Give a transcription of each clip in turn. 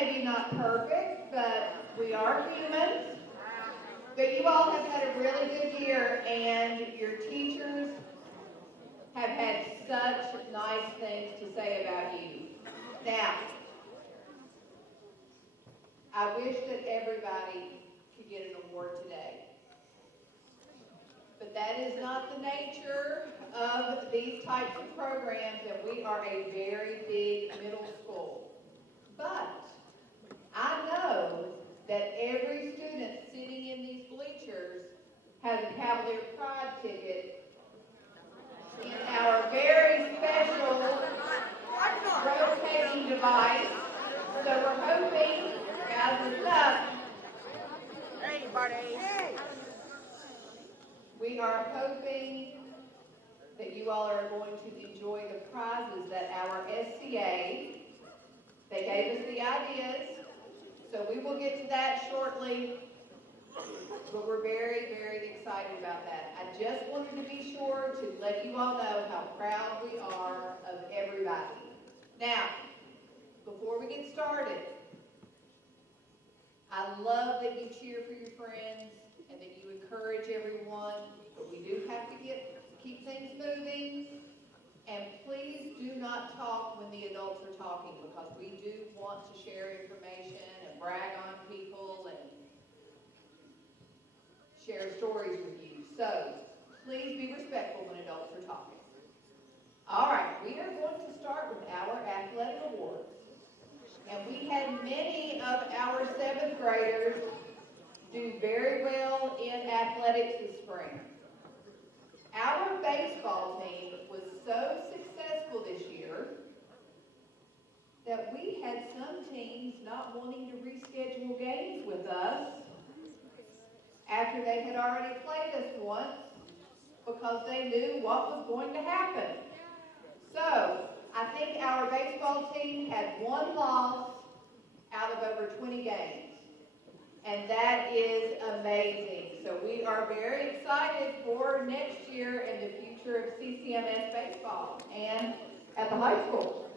maybe not perfect, but we are humans. But you all have had a really good year, and your teachers have had such nice things to say about you. Now, I wish that everybody could get an award today. But that is not the nature of these types of programs, and we are a very big middle school. But I know that every student sitting in these bleachers has a Cavalier Pride ticket in our very special rotating device. So we're hoping, guys, listen up. Hey, buddy. We are hoping that you all are going to enjoy the prizes that our SCA, they gave us the ideas, so we will get to that shortly, but we're very, very excited about that. I just wanted to be sure to let you all know how proud we are of everybody. Now, before we get started, I love that you cheer for your friends and that you encourage everyone, but we do have to keep things moving. And please do not talk when the adults are talking, because we do want to share information and brag on people and share stories with you. So please be respectful when adults are talking. All right, we are going to start with our athletic awards. And we had many of our 7th graders do very well in athletics this spring. Our baseball team was so successful this year that we had some teams not wanting to reschedule games with us after they had already played us once because they knew what was going to happen. So, I think our baseball team had 1 loss out of over 20 games. And that is amazing. So we are very excited for next year and the future of CCMS baseball and at the high school.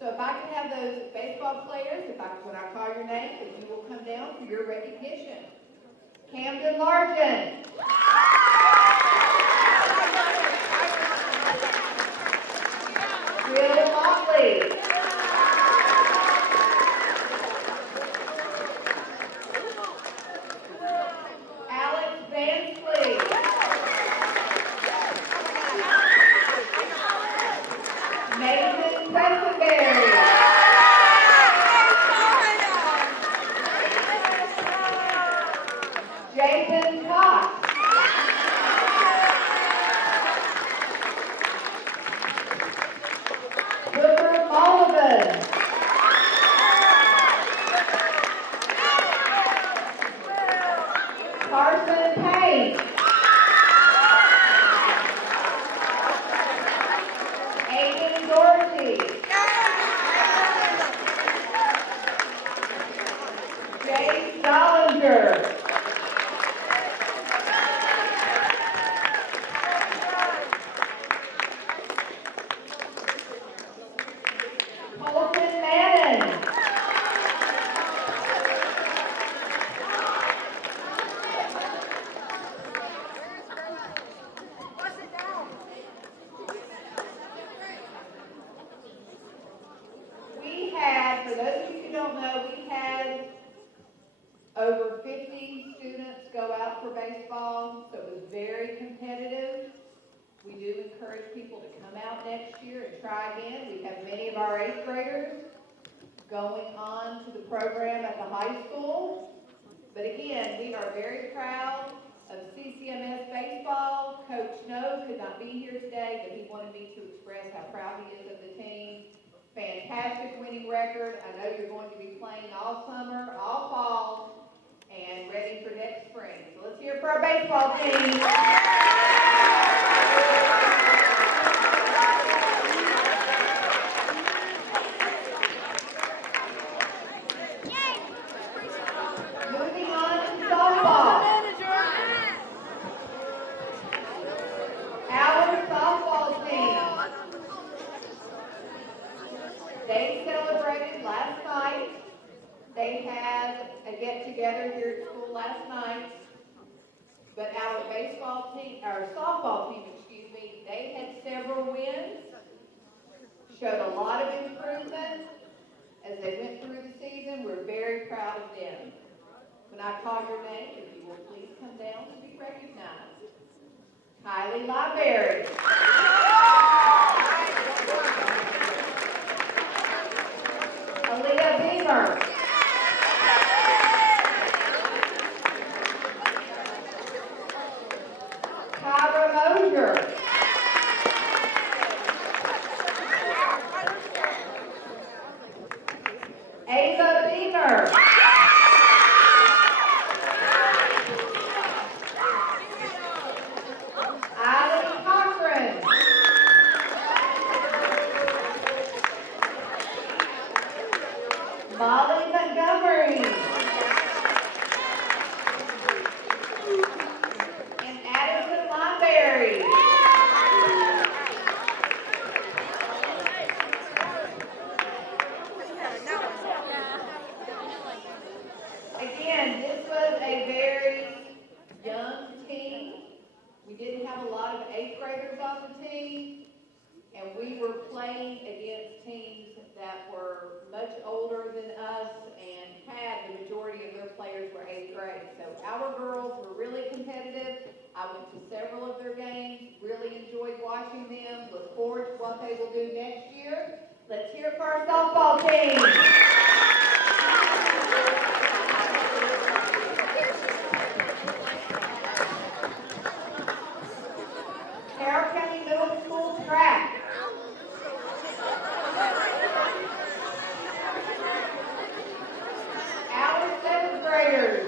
So if I can have those baseball players, when I call your name, if you will come down for your recognition. Camden Larkin. Will Motley. Jason Cox. Booker Mullivan. Carson Payne. Aiden Dorsey. Jay Dollinger. For those of you who don't know, we had over 50 students go out for baseball, so it was very competitive. We do encourage people to come out next year and try again. We have many of our 8th graders going on to the program at the high school. But again, we are very proud of CCMS baseball. Coach Snow could not be here today, but he wanted me to express how proud he is of the team. Fantastic winning record. I know you're going to be playing all summer, all fall, and ready for next spring. So let's hear it for our baseball team. Moving on to softball. Our softball team. They celebrated last night baseball team, or softball team, excuse me, they had several wins, showed a lot of improvement as they went through the season. We're very proud of them. When I call your name, if you will please come down to be recognized. Kylie Library. Aaliyah Beamer. Kyra Mosier. Ava Beamer. Eileen Cochran. Molly Montgomery. And Addison Lineberry. Again, this was a very young team. We didn't have a lot of 8th graders on the team, and we were playing against teams that were much older than us and had the majority of their players were 8th grade. So our girls were really competitive. I went to several of their games, really enjoyed watching them, look forward to what they will do next year. Let's hear it for our softball team. Carroll County Middle School track. Our 7th graders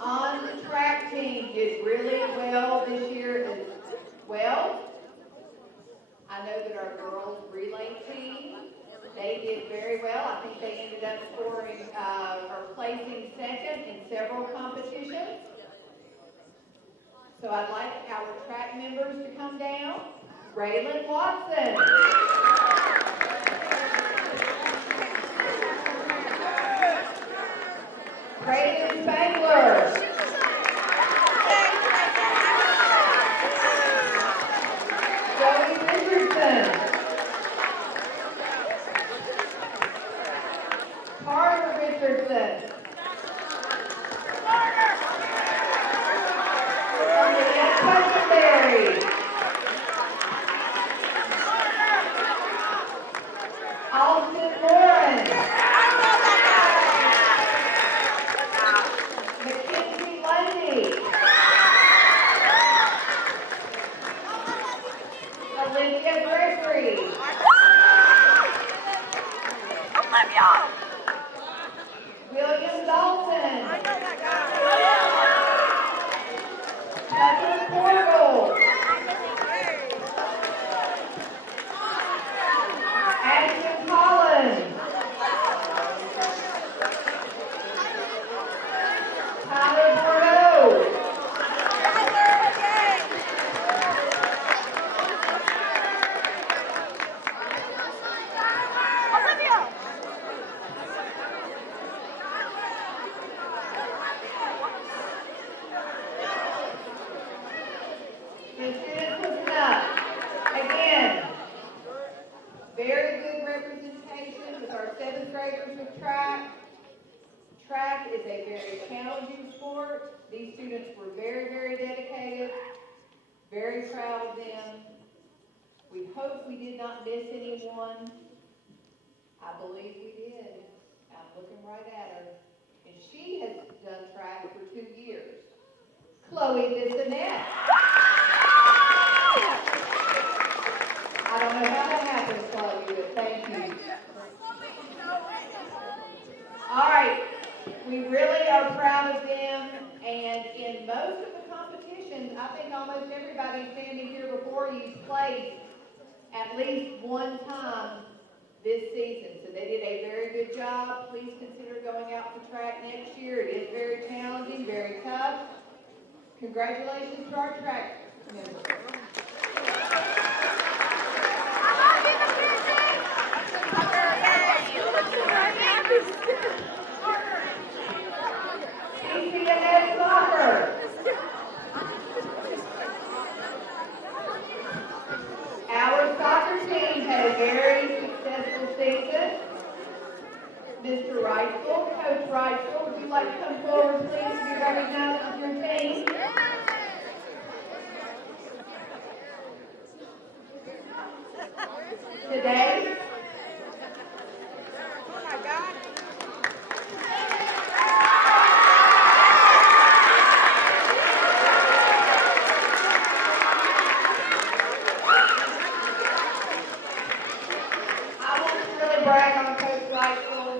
on the track team did really well this year as well. I know that our girls relay team, they did very well. I think they ended up scoring or placing second in several competitions. So I'd like our track members to come down. Raylan Watson. Brayden Spangler. Joey Richardson. Carter Richardson. Leah Austin Lauren. Mackenzie Lundy. Olivia Gregory. William Dalton. Douglas Portal. Ashton Collins. Tyler Bordeaux. The students listen up. Again, very good representation with our 7th graders with track. Track is a very challenging sport. These students were very, very dedicated, very proud of them. We hope we did not miss anyone. I believe we did. I'm looking right at her. And she has done track for 2 years. Chloe Bissonette. I don't know how that happened, Chloe, but thank you. All right, we really are proud of them, and in most of the competitions, I think almost everybody standing here before you played at least one time this season. So they did a very good job. Please consider going out to track next year. It is very challenging, very tough. Congratulations to our track members. PCNS soccer. Today, Oh my God. I want to really brag on Coach Reitzel.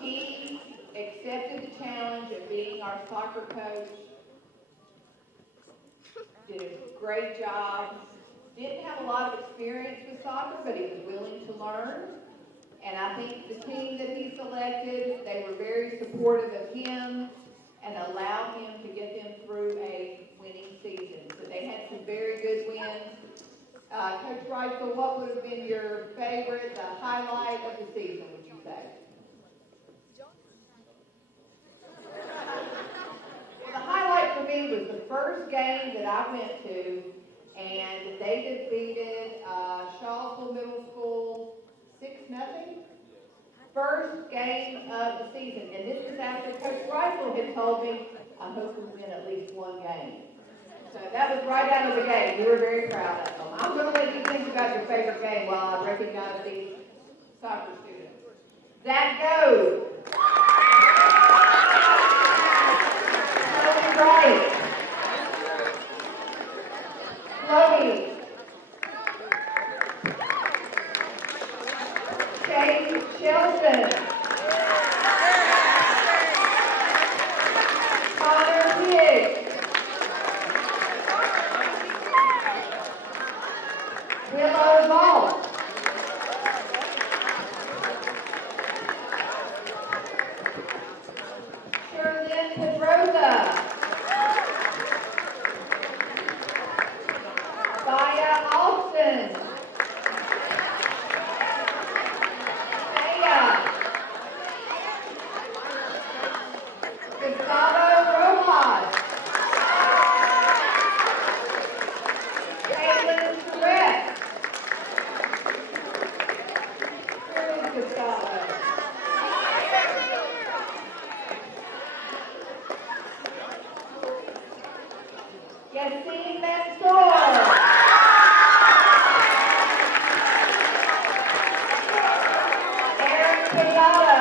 He accepted the challenge of being our soccer coach, did a great job, didn't have a lot of experience with soccer, but he was willing to learn. And I think the team that he selected, they were very supportive of him and allowed him to get them through a winning season. So they had some very good wins. Coach Reitzel, what would have been your favorite, the highlight of the season, would you say? Well, the highlight for me was the first game that I went to, and they defeated Shawsville Middle School 6-0. First game of the season, and this was after Coach Reitzel had told me, I hope we win at least one game. So that was right out of the gate. We were very proud of them. I'm going to let you think about your favorite game while I recognize these soccer students. Zach Goes. Chloe Wright. Chloe. Chase Shelton. Connor Higgs. Willow Ball. Sherlyn Pedrosa. Baya Austin. Maya. Gustavo Rojas. Caitlin Surratt. Where is Gustavo? Yassine Mansour. Aaron Pagata.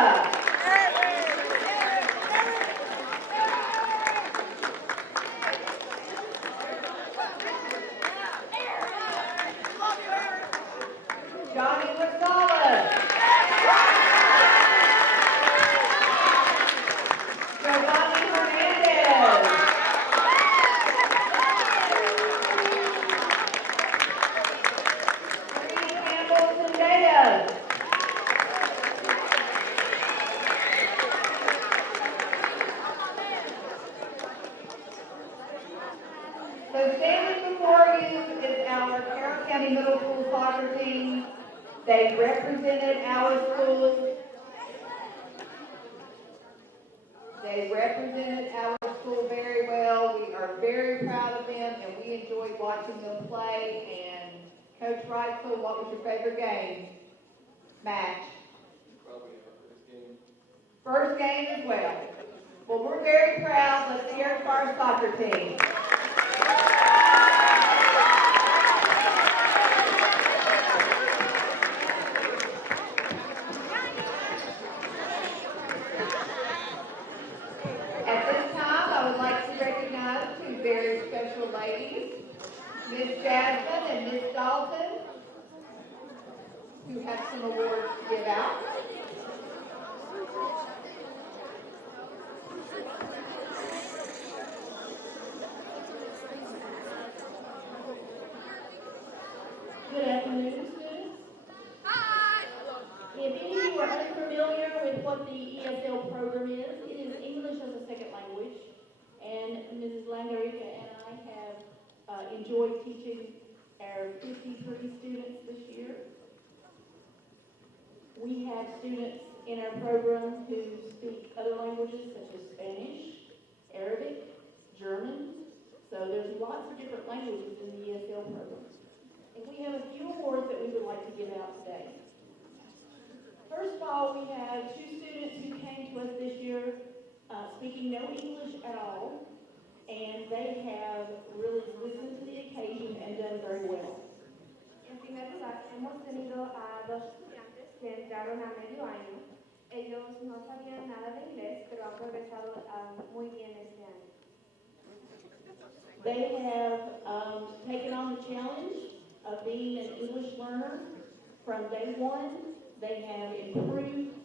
Johnny Rosales. Giovanni Hernandez. Bree Campbell Zendaya. So standing before you is our Carroll County Middle School soccer team. They represented our school. They represented our school very well. We are very proud of them, and we enjoyed watching them play. And Coach Reitzel, what was your favorite game? Match. Probably our first game. First game as well. Well, we're very proud. Let's hear it for our soccer team. At this time, I would like to recognize two very special ladies, Miss Jasmine and Miss Dalton, who have some awards to give out. Good afternoon, students. Hi. If any of you are unfamiliar with what the ESL program is, it is English as a second language. And Mrs. Langarica and I have enjoyed teaching our 53 students this year. We have students in our program who speak other languages such as Spanish, Arabic, German. So there's lots of different languages in the ESL program. And we have a few awards that we would like to give out today. First of all, we have two students who came to us this year speaking no English at all, and they have really risen to the occasion and done very well. En primer lugar, dos estudiantes que entraron a medio año. Ellos no sabían nada de inglés, pero han progresado muy bien este año. They have taken on the challenge of being an English learner from day one. They have improved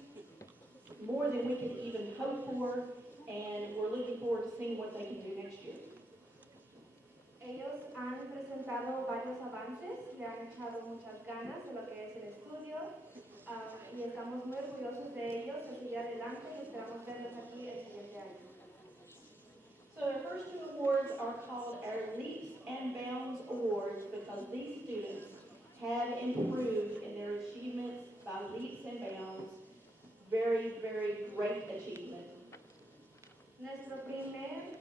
more than we could even hope for, and we're looking forward to seeing what they can do next year. Ellos han presentado varios avances, le han echado muchas ganas de lo que es el estudio y estamos muy orgullosos de ellos, de seguir adelante y esperamos verlos aquí el siguiente año. So our first two awards are called our Leaps and Bounds Awards because these students have improved in their achievements by leaps and bounds. Very, very great achievement. Nuestro primer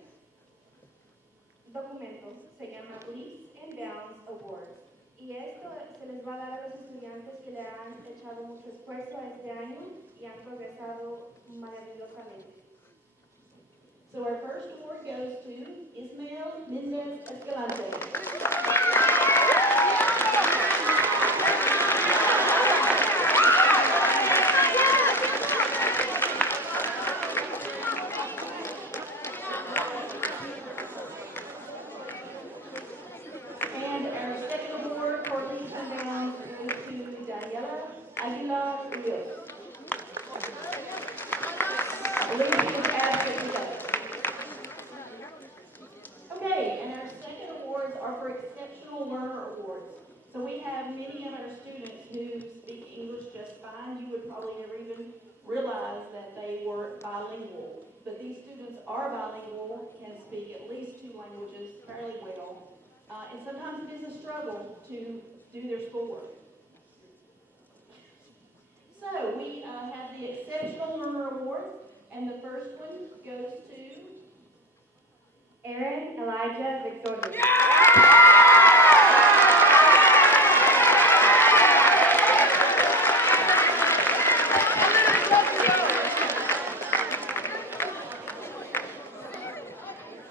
documento se llama Leaps and Bounds Awards y esto se les va a dar a los estudiantes que le han echado mucho esfuerzo a este año y han progresado maravillosamente. So our first award goes to Ismael Mendez Escalante. And our second award for Leaps and Bounds goes to Daniela Aguilar Rios. I believe she is absent today. Okay, and our second awards are for Exceptional Learner Awards. So we have many of our students who speak English just fine. You would probably never even realize that they were bilingual. But these students are bilingual, can speak at least 2 languages fairly well. And sometimes it is a struggle to do their schoolwork. So we have the Exceptional Learner Award, and the first one goes to Aaron Elijah Victoria.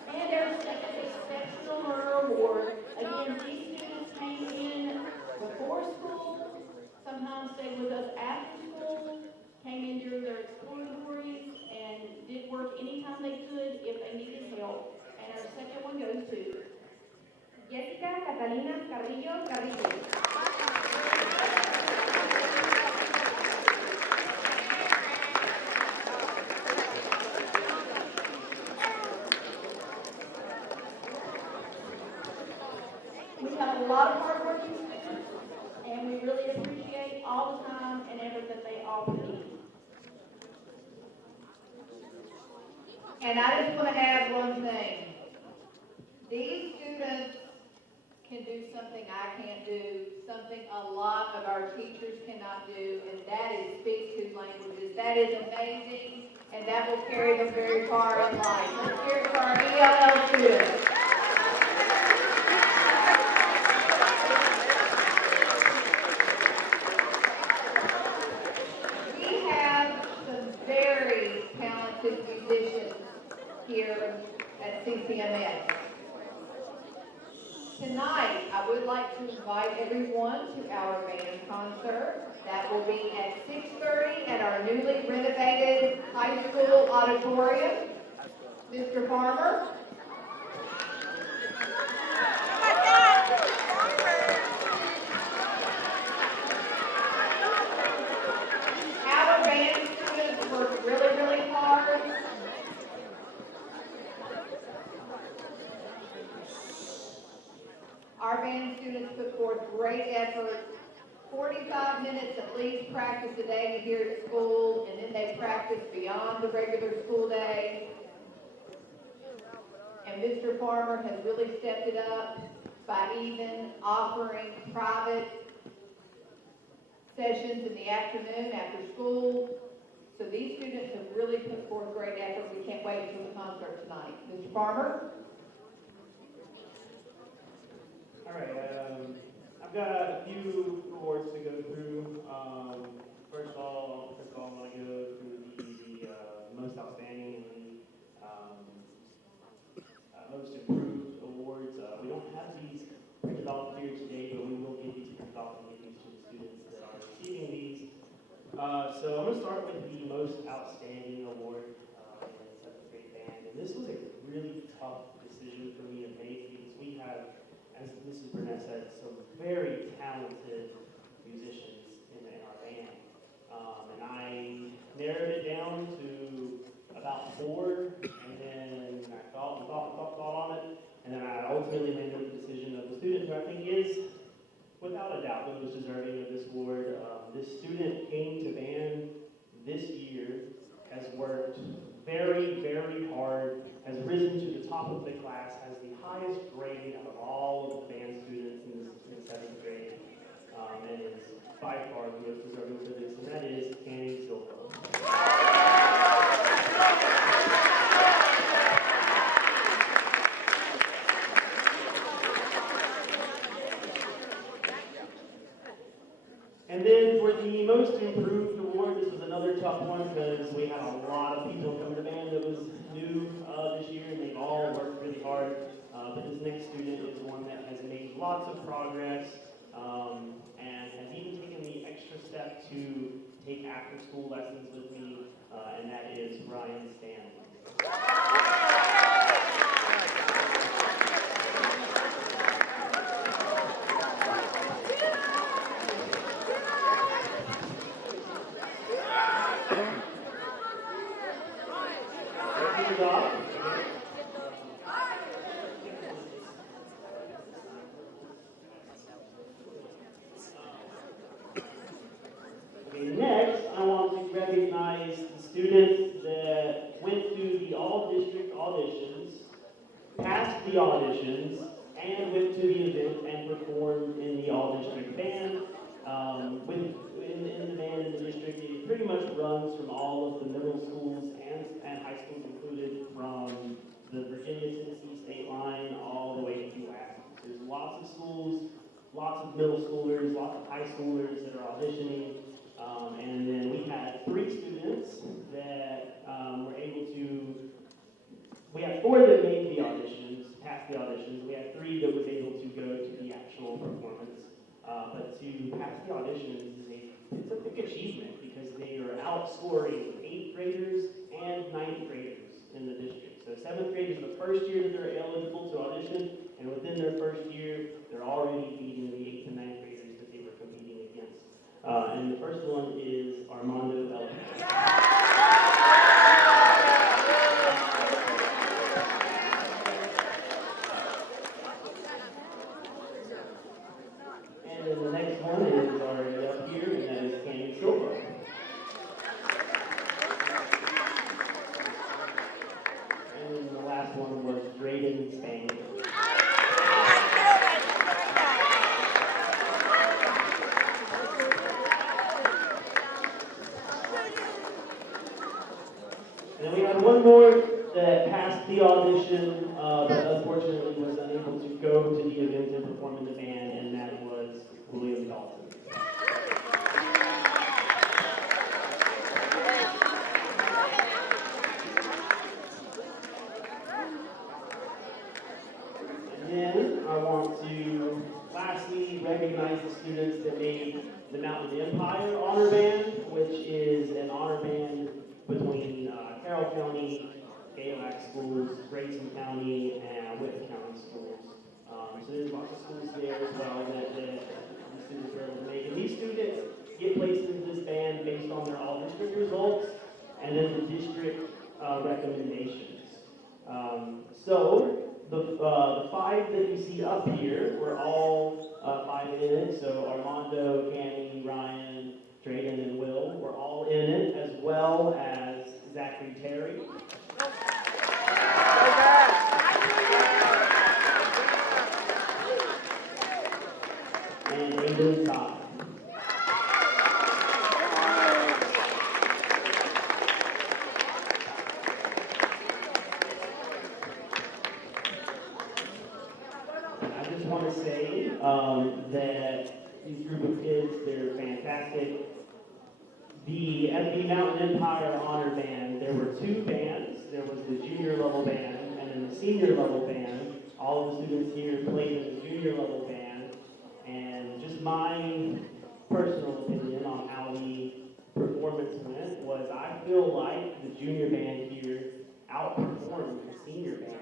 And our second Exceptional Learner Award. Again, these students came in before school, sometimes stayed with us after school, came in during their exploratories, and did work anytime they could if they needed help. And our second one goes to Jessica Catalina Carrillo Carrillo. We have a lot of hardworking students, and we really appreciate all the time and effort that they all put in. And I just want to add one thing. These students can do something I can't do, something a lot of our teachers cannot do, and that is speak 2 languages. That is amazing, and that will carry them very far in life. Let's hear it for our ELL students. We have some very talented musicians here at CCMS. Tonight, I would like to invite everyone to our band concert. That will be at 6:30 at our newly renovated high school auditorium. Mr. Farmer? Our band students work really, really hard. Our band students put forth great effort, 45 minutes at least practice a day here at school, and then they practice beyond the regular school day. And Mr. Farmer has really stepped it up by even offering private sessions in the afternoon after school. So these students have really put forth great effort. We can't wait until the concert tonight. Mr. Farmer? All right, I've got a few awards to go through. First of all, I want to go through the most outstanding and most improved awards. We don't have these printed off here today, but we will get these printed off and get these to the students that are receiving So I'm going to start with the most outstanding award in seventh grade band. And this was a really tough decision for me to make because we have, as Mrs. Burnett said, some very talented musicians in our band. And I narrowed it down to about 4, and then I thought on it, and then I ultimately made the decision of the student who I think is, without a doubt, the most deserving of this award. This student came to band this year, has worked very, very hard, has risen to the top of the class, has the highest grade out of all of the band students in 7th grade, and is by far the most deserving for this, and that is Candy Silva. And then for the most improved award, this was another tough one because we had a lot of people come to band that was new this year, and they've all worked really hard. But this next student is one that has made lots of progress and has even taken the extra step to take after-school lessons with me, and that is Ryan Stanley. Good job. Okay, next, I want to recognize the students that went through the all-district auditions, passed the auditions, and went to the event and performed in the all-district band. In the band in the district, it pretty much runs from all of the middle schools and high schools included, from the Virginia-Tennessee state line all the way to Alaska. There's lots of schools, lots of middle schoolers, lots of high schoolers that are auditioning. And then we had 3 students that were able to, we had 4 that made the auditions, passed the auditions. We had 3 that was able to go to the actual performance. But to pass the auditions it's a big achievement because they are outscoring 8th graders and 9th graders in the district. So 7th grade is the first year that they're eligible to audition, and within their first year, they're already beating the 8th and 9th graders that they were competing against. And the first one is Armando Bell. And then the next one is already up here, and that is Candy Silva. And then the last one was Drayden Spangler. And then we had one more that passed the audition, but unfortunately was unable to go to the event and perform in the band, and that was William Dalton. And then I want to lastly recognize the students that made the Mountain Empire Honor Band, which is an honor band between Carroll County, Galax schools, Grayson County, and Whitman County schools. So there's lots of schools there as well that the students were able to make. And these students get placed into this band based on their all-district results and then the district recommendations. So the 5 that you see up here were all 5 in it. So Armando, Candy, Ryan, Drayden, and Will were all in it, as well as Zachary Terry. And Aiden Todd. I just want to say that these group of kids, they're fantastic. At the Mountain Empire Honor Band, there were 2 bands. There was the junior level band and then the senior level band. All of the students here played in the junior level band. And just my personal opinion on how the performance performance went was I feel like the junior band here outperformed the senior band.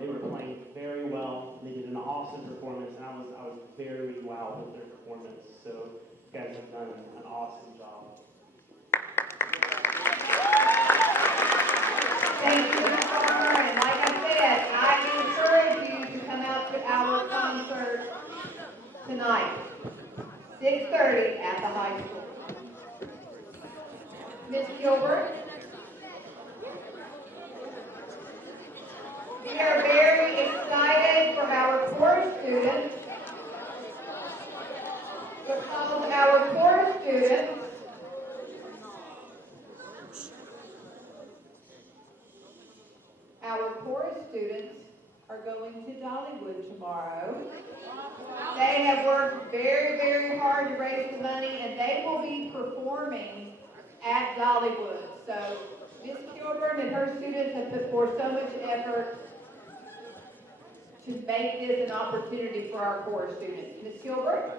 They were playing very well. They did an awesome performance, and I was very wowed with their performance. So you guys have done an awesome job. Thank you, Ms. Farmer, and like I said, I encourage you to come out to our concert tonight, 6:30 at the high school. Ms. Gilbert? We are very excited for our chorus students, because our chorus students are going to Dollywood tomorrow. They have worked very, very hard to raise the money, and they will be performing at Dollywood. So Ms. Kilburn and her students have put forth so much effort to make this an opportunity for our chorus students. Ms. Kilburn?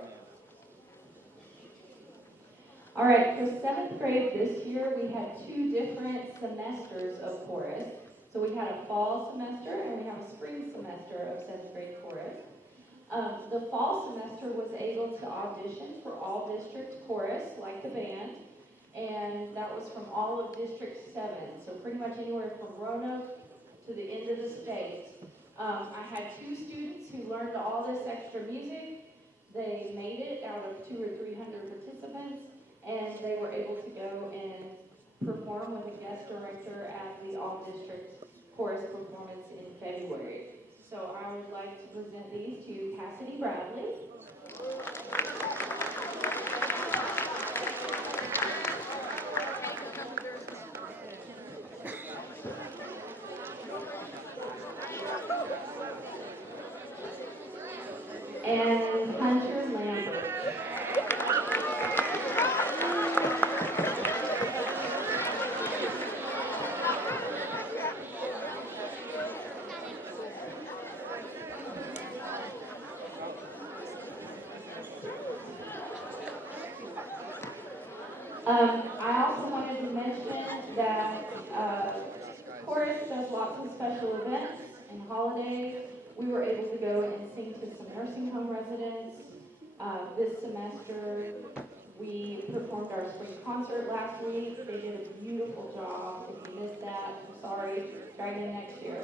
All right, for 7th grade this year, we had 2 different semesters of chorus. So we had a fall semester and we have a spring semester of 7th grade chorus. The fall semester was able to audition for all district chorus, like the band, and that was from all of District 7. So pretty much anywhere from Roanoke to the end of the state. I had 2 students who learned all this extra music. They made it out of 200 or 300 participants, and they were able to go and perform with a guest director at the all-district chorus performance in February. So I would like to present these to Cassidy Bradley. And Hunter Lambert. I also wanted to mention that chorus does lots of special events and holidays. We were able to go and sing to some nursing home residents. This semester, we performed our spring concert last week. They did a beautiful job. If you missed that, I'm sorry. Try again next year.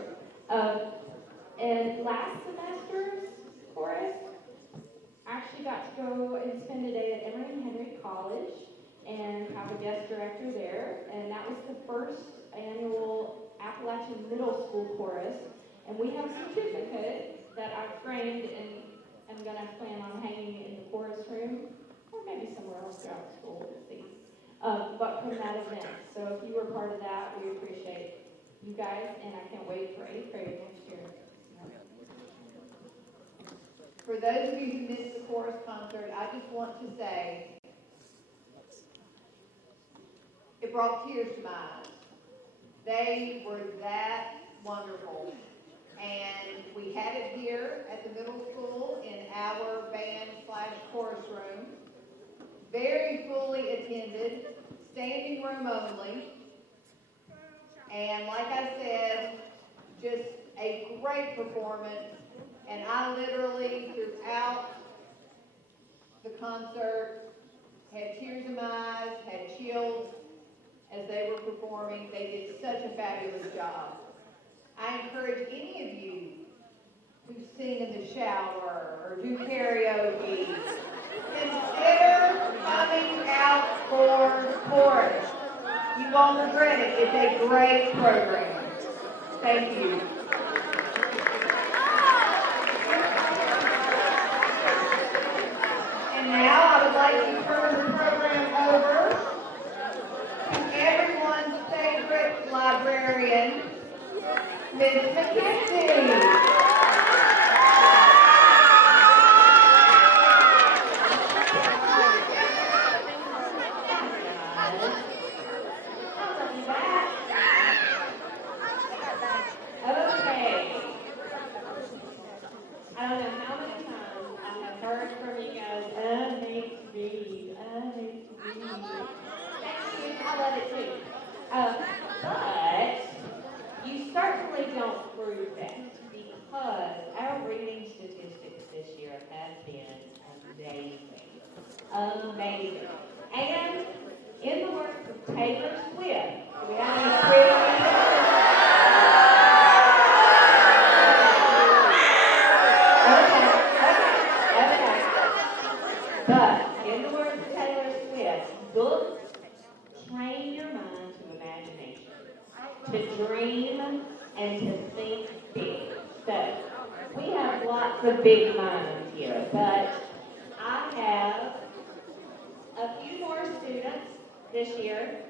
And last semester's chorus actually got to go and spend a day at Emory and Henry College and have a guest director there. And that was the first annual Appalachian Middle School chorus. And we have a certificate that I've framed and I'm going to plan on hanging in the chorus room, or maybe somewhere else throughout the school, we'll see. But from that event. So if you were part of that, we appreciate you guys, and I can't wait for 8th grade next year. For those of you who missed the chorus concert, I just want to say, it brought tears to my eyes. They were that wonderful. And we had it here at the middle school in our band/chorus room. Very fully attended, standing room only. And like I said, just a great performance. And I literally, throughout the concert, had tears in my eyes, had chills as they were performing. They did such a fabulous job. I encourage any of you who sing in the shower or do karaoke, consider coming out for chorus. You won't regret it. It's a great program. Thank you. And now I would like to turn the program over to everyone's favorite librarian, Ms. McKenzie. lots of big minds here, but I have a few more students this year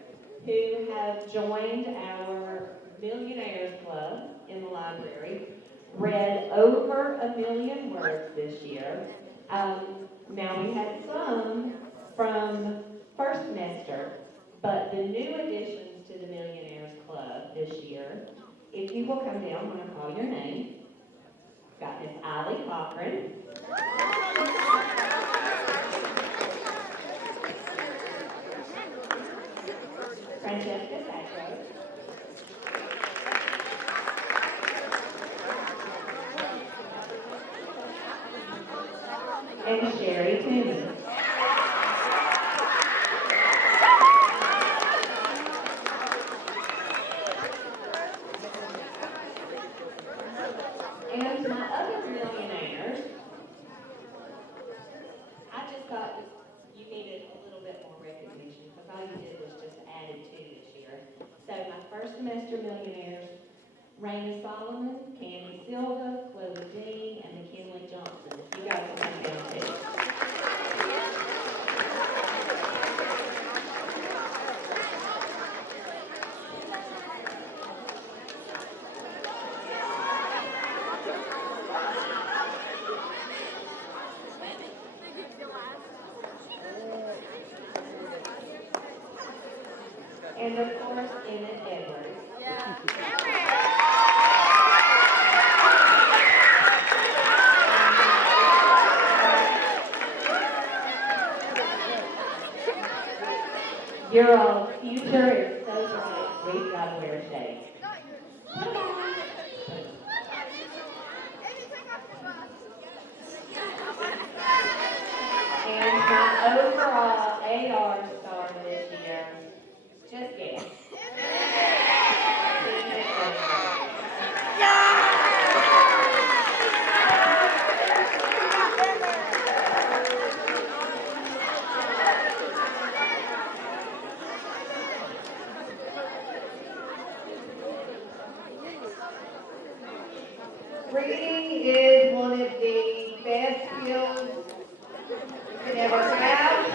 who have joined our Millionaires Club in the library, read over 1 million words this year. Now we had some from first semester, but the new additions to the Millionaires Club this year, if you will come down when I call your name, got Miss Eileen Cochran. Francesca Sacco. And Sherry Toomey. And my other millionaires, I just thought you needed a little bit more recognition because all you did was just added 2 this year. So my first semester millionaires, Raina Solomon, Candy Silva, Chloe Dean, and McKinley Johnson. You guys will come down too. And of course, Emmett Edwards. Your all future is so bright, we've got to wear shades. And my overall AR star this year, just guess. Reading is one of the best skills you can ever have.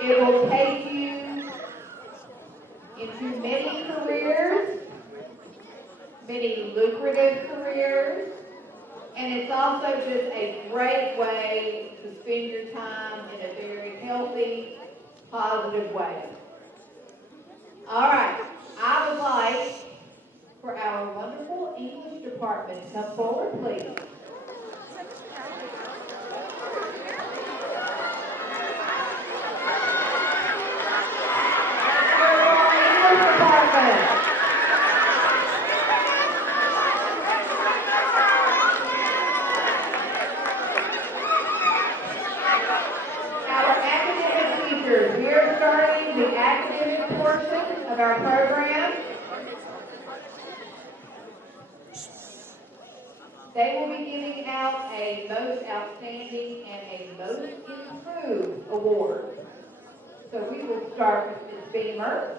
It will take you into many careers, many lucrative careers, and it's also just a great way to spend your time in a very healthy, positive way. All right, I would like for our wonderful English department to come forward, please. English department. Our academic teachers, we are starting the academic portion of our program. They will be giving out a Most Outstanding and a Most Improved award. So we will start with Ms. Beamer.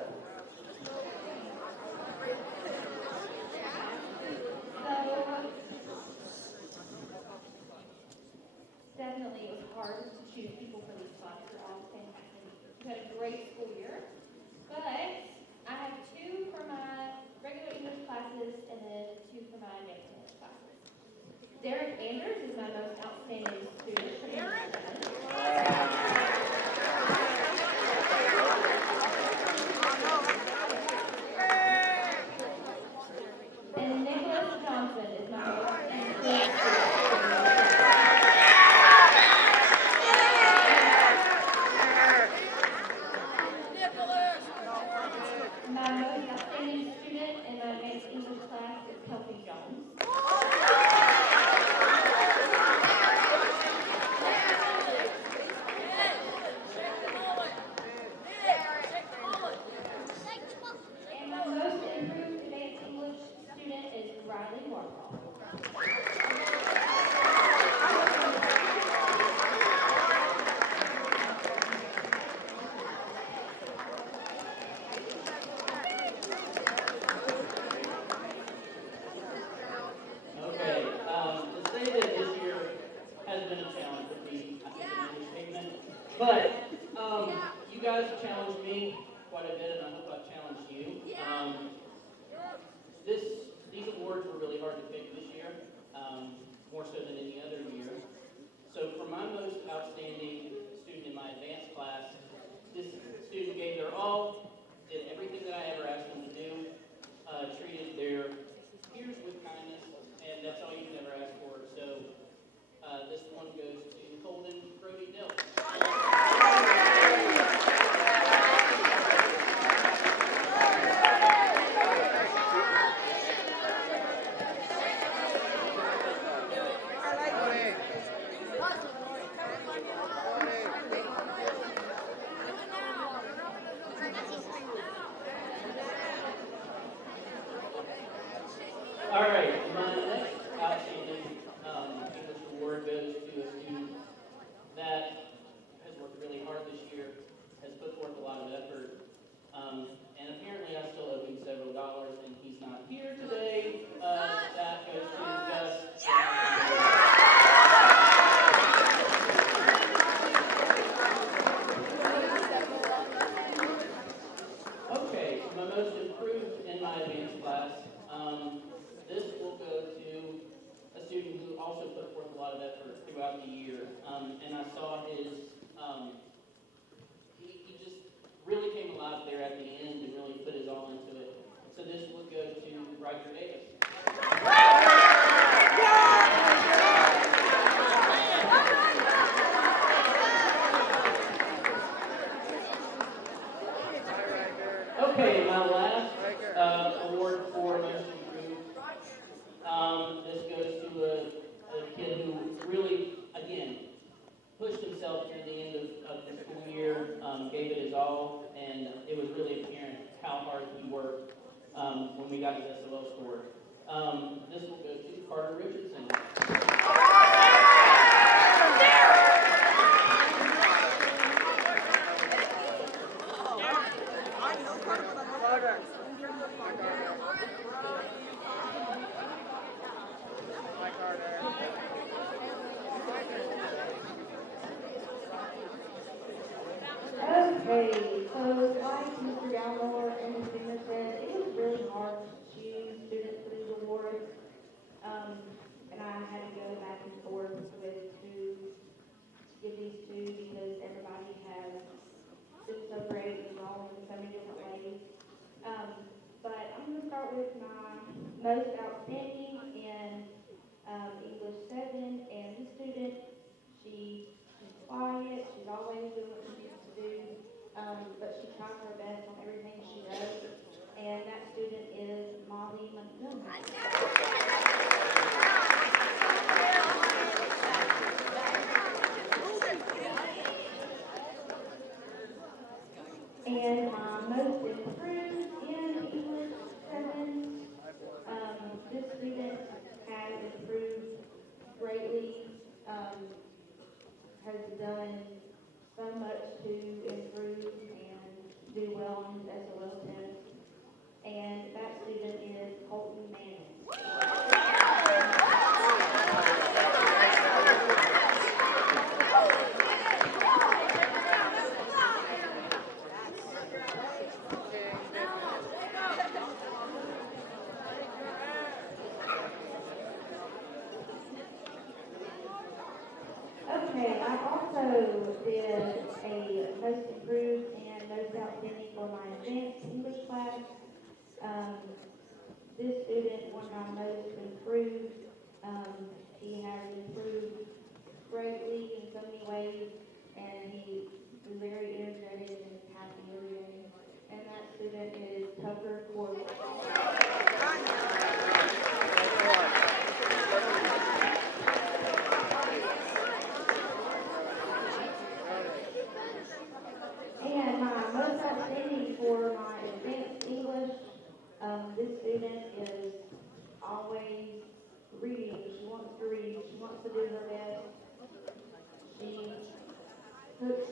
Definitely it was hard to choose people for these spots. They're all fantastic. We've had a great school year. But I have 2 for my regular English classes and then 2 for my advanced English classes. Derek Anders is my most outstanding student for English 7. And Nicholas Johnson is my most improved student. But you guys challenged me quite a bit, and I hope I've challenged you. These awards were really hard to pick this year, more so than any other year. So for my most outstanding student in my advanced class, this student gave their all, did everything that I ever asked them to do, treated their peers with kindness, and that's all you can ever ask for. So this one goes to Colden Brody Dill. All right, my next outstanding English award goes to a student that has worked really hard this year, has put forth a lot of effort, and apparently I still owe him several dollars, and he's not here today. That goes to Gus. Okay, my most improved in my advanced class. This will go to a student who also put forth a lot of effort throughout the year, and I saw his, he just really came alive there at the end and really put his all into it. So this will go to Roger Davis. Okay, my last award for most improved. This goes to a kid who really, again, pushed himself near the end of the school year, gave it his all, and it was really apparent how hard he worked when we got his SOL score. This will go to Carter Richardson. Okay, so like Mr. Galmore and Ms. Zimmer said, it was really hard to choose students for these awards. And I had to go back and forth with who to give these to because everybody has been so great and grown in so many different ways. But I'm going to start with my most outstanding in English 7, and this student, she's quiet, she's always doing what she needs to do, but she tries her best on everything she does, and that student is Molly Montgomery. And my most improved in English 7, this student has improved greatly, has done so much to improve and do well on his SOL test, and that student is Colton Manning. Okay, I also did a most improved and most outstanding for my advanced English class. This student won my most improved. He has improved greatly in so many ways, and he is very energetic and happy every day. And that student is Tucker Corley. And my most outstanding for my advanced English, this student is always reading. She wants to read. She wants to do her best. She puts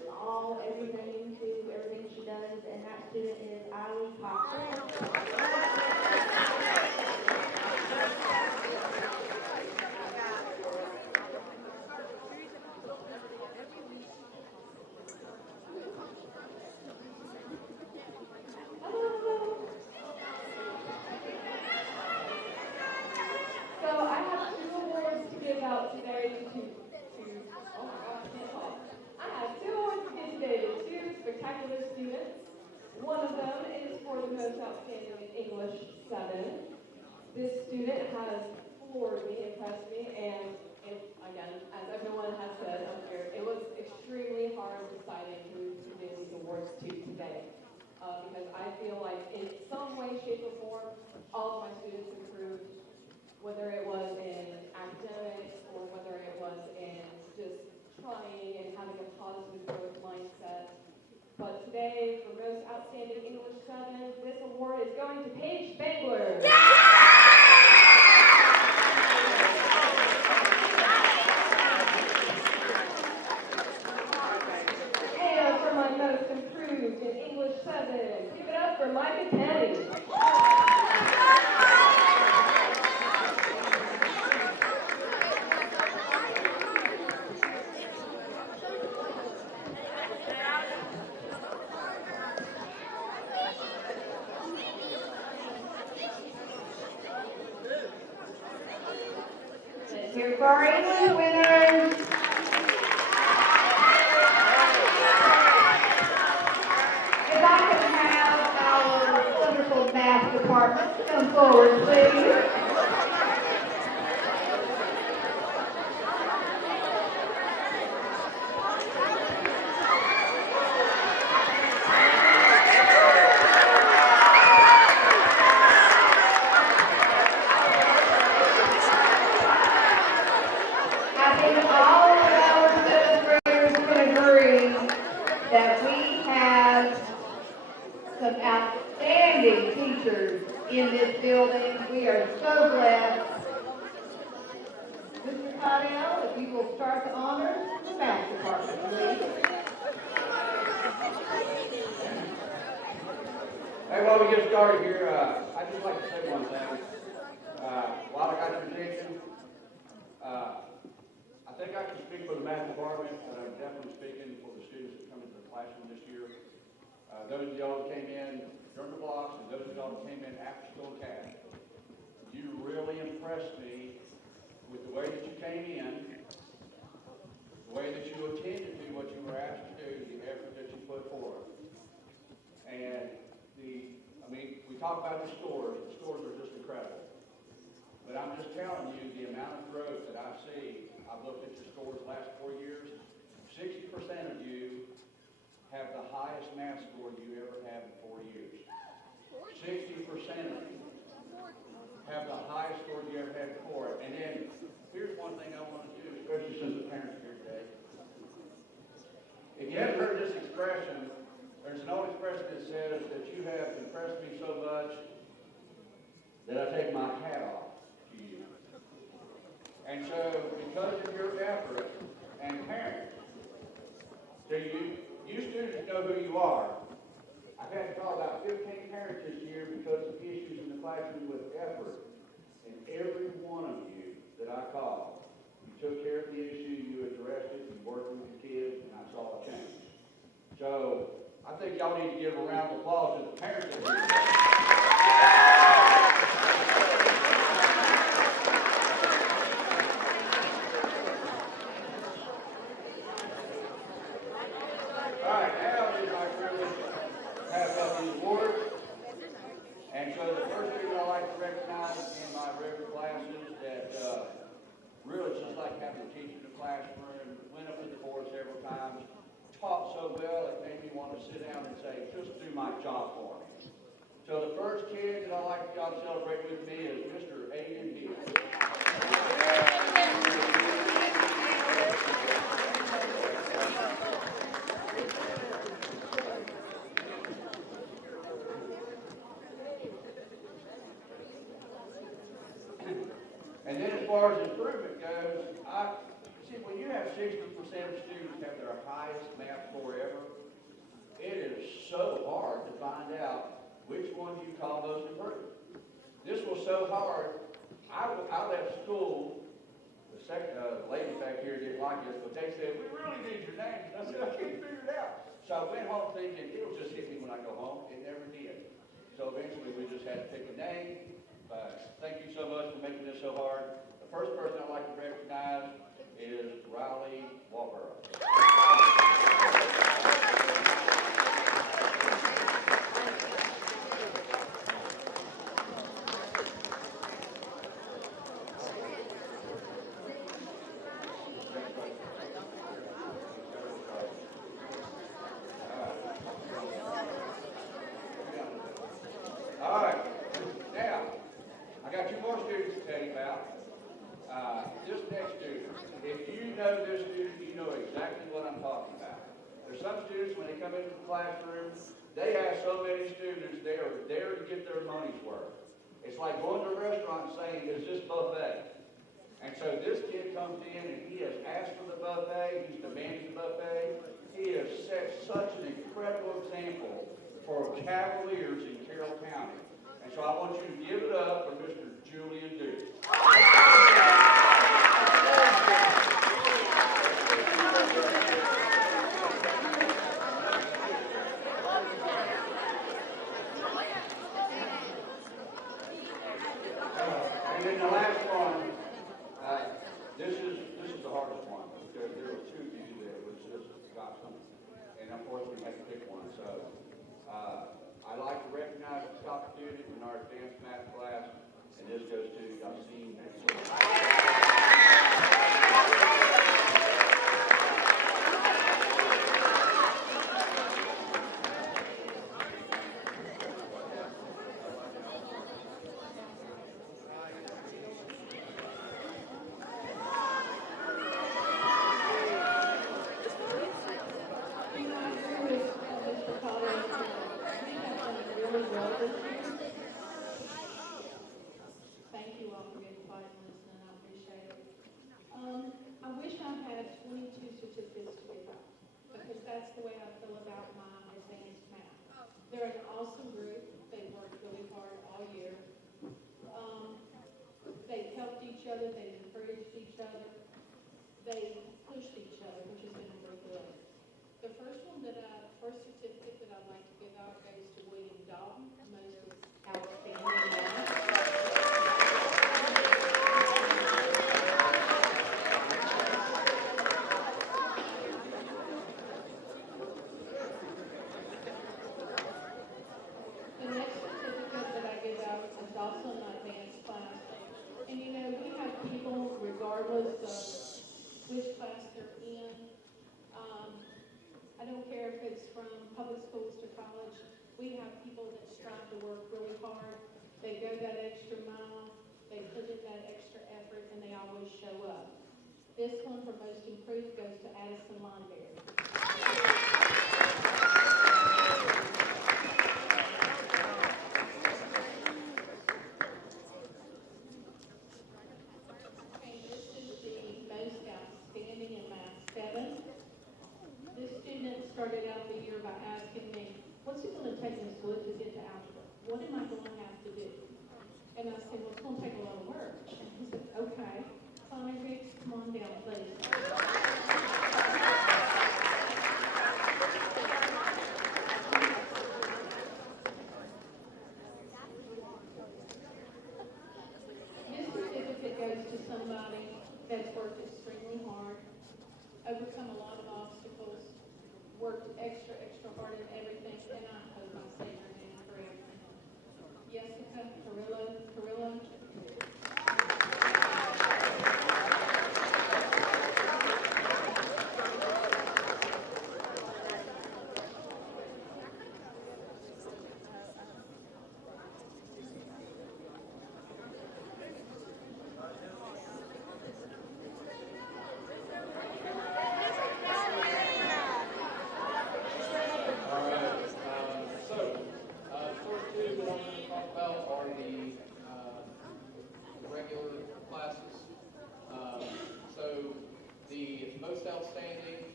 everything into everything she does, and that student is Eileen Cox. out today oh my gosh, I can't talk. I have two awards to give today to two spectacular students. One of them is for the most outstanding in English 7. This student has floored me, impressed me, and again, as everyone has said up here, it was extremely hard deciding who to give these awards to today. Because I feel like in some way, shape, or form, all of my students improved, whether it was in academics or whether it was in just trying and having a positive growth mindset. But today, for most outstanding English 7, this award is going to Paige Spangler. And for my most improved in English 7, give it up for Micah Kenny. Let's hear for our English winners. If I could have our wonderful math department come forward, please. I think all of our seventh graders can agree that we have some outstanding teachers in this building. We are so blessed. Mr. Cotell, if you will start the honors for the math department, please. Hey, while we get started here, I'd just like to say one thing. While I got your attention, I think I can speak for the math department, but I'm definitely speaking for the students that come into the classroom this year. Those of y'all that came in during the blocks and those of y'all that came in after school CAD, you really impressed me with the way that you came in, the way that you attended to what you were asked to do, the effort that you put forth. And we talk about the scores are just incredible. But I'm just telling you, the amount of growth that I see, I've looked at your scores the last 4 years, 60% of you have the highest math score you ever had in 4 years. 60% of you have the highest score you ever had before. And then, here's one thing I want to do, especially since the parents are here today. If you haven't heard this expression, there's an old expression that says that you have impressed me so much that I take my hat off to you. And so, because of your effort, and parents, so you students know who you are. I've had to call about 15 parents this year because of issues in the classroom with effort. And every one of you that I called, you took care of the issue, you addressed it, you worked with the kids, and I saw a change. So, I think y'all need to give a round of applause to the parents that do that. All right, now it is my privilege to pass out these awards. And so the first thing I'd like to recognize in my regular classes that really it's just like having a teacher in the classroom, went up to the board several times, taught so well it made me want to sit down and say, just do my job for me. So the first kid that I'd like y'all to celebrate with me is Mr. Aiden Hill. And then as far as improvement goes, when you have 60% of students have their highest math score ever, it is so hard to find out which one you call most improved. This was so hard, I left school, the ladies back here didn't like this, but they said, we really need your names. And I said, I can't figure it out. So I went home thinking, it'll just hit me when I go home. It never did. So eventually we just had to pick a name. Thank you so much for making this so hard. The first person I'd like to recognize is Riley Walborough. All right, now, I got two more students to tell you about. This next student, if you know this student, you know exactly what I'm talking about. There's some students, when they come into the classroom, they have so many students, they are there to get their money's worth. It's like going to a restaurant and saying, is this buffet? And so this kid comes in and he has asked for the buffet, he's demanding the buffet. He has set such an incredible example for Cavaliers in Carroll County. And so I want you to give it up for Mr. Julian Duke. And then the last one, this is the hardest one because there were two of you that was just got something, and unfortunately we had to pick one. So I'd like to recognize the top student in our advanced math class, and this goes to Yassine. Thank you all for being quiet and listening, I appreciate it. I wish I had 22 certificates to give out, because that's the way I feel about my advanced math. They're an awesome group, they worked really hard all year. They've helped each other, they've encouraged each other, they pushed each other, which has been really good. The first certificate that I'd like to give out goes to William Dalton, most outstanding math. The next certificate that I give out is also in my advanced class. And you know, we have people, regardless of which class they're in, I don't care if it's from public schools to college, we have people that strive to work really hard. They go that extra mile, they put in that extra effort, and they always show up. This one for most improved goes to Addison Londberry. Okay, this is the most outstanding in Math 7. This student started out the year by asking me, what's it going to take Ms. Wood to get to algebra? What am I going to have to do? And I said, well, it's going to take a lot of work. And he said, okay. Connor Hicks, come on down, please. This certificate goes to somebody that's worked extremely hard, overcome a lot of obstacles, worked extra hard in everything, and I hope I say your name correctly. Jessica Carrillo. Outstanding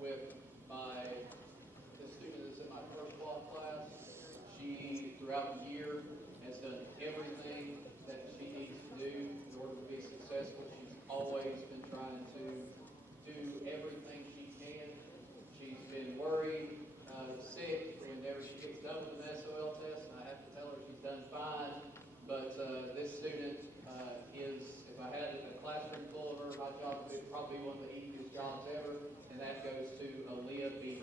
with the student that's in my first law class. She, throughout the year, has done everything that she needs to do in order to be successful. She's always been trying to do everything she can. She's been worried, sick, whenever she gets done with an SOL test. I have to tell her she's done fine. But this student my job to be probably one of the easiest jobs ever, and that goes to Aaliyah B.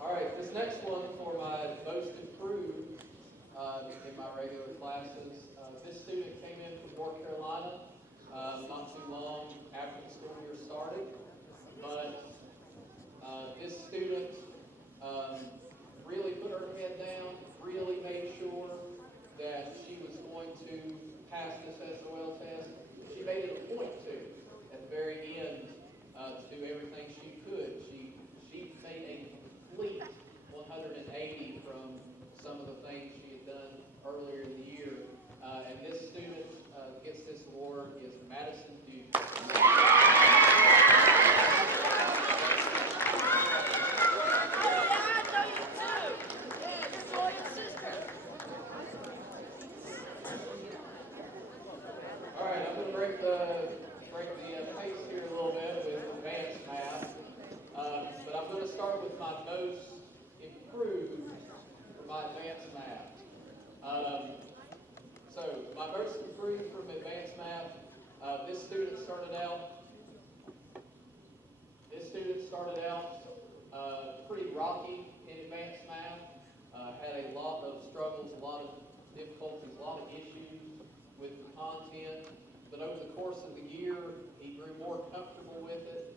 All right, this next one for my most improved in my regular classes. This student came in from North Carolina not too long after the school year started, but this student really put her head down, really made sure that she was going to pass this SOL test. She made it a point to, at the very end, to do everything she could. She made a complete 180 from some of the things she had done earlier in the year. And this student gets this award is Madison Duke. All right, I'm going to break the pace here a little bit with advanced math, but I'm going to start with my most improved for my advanced math. So my most improved from advanced math, this student started out pretty rocky in advanced math, had a lot of struggles, a lot of difficulties, a lot of issues with the content, but over the course of the year, he grew more comfortable with it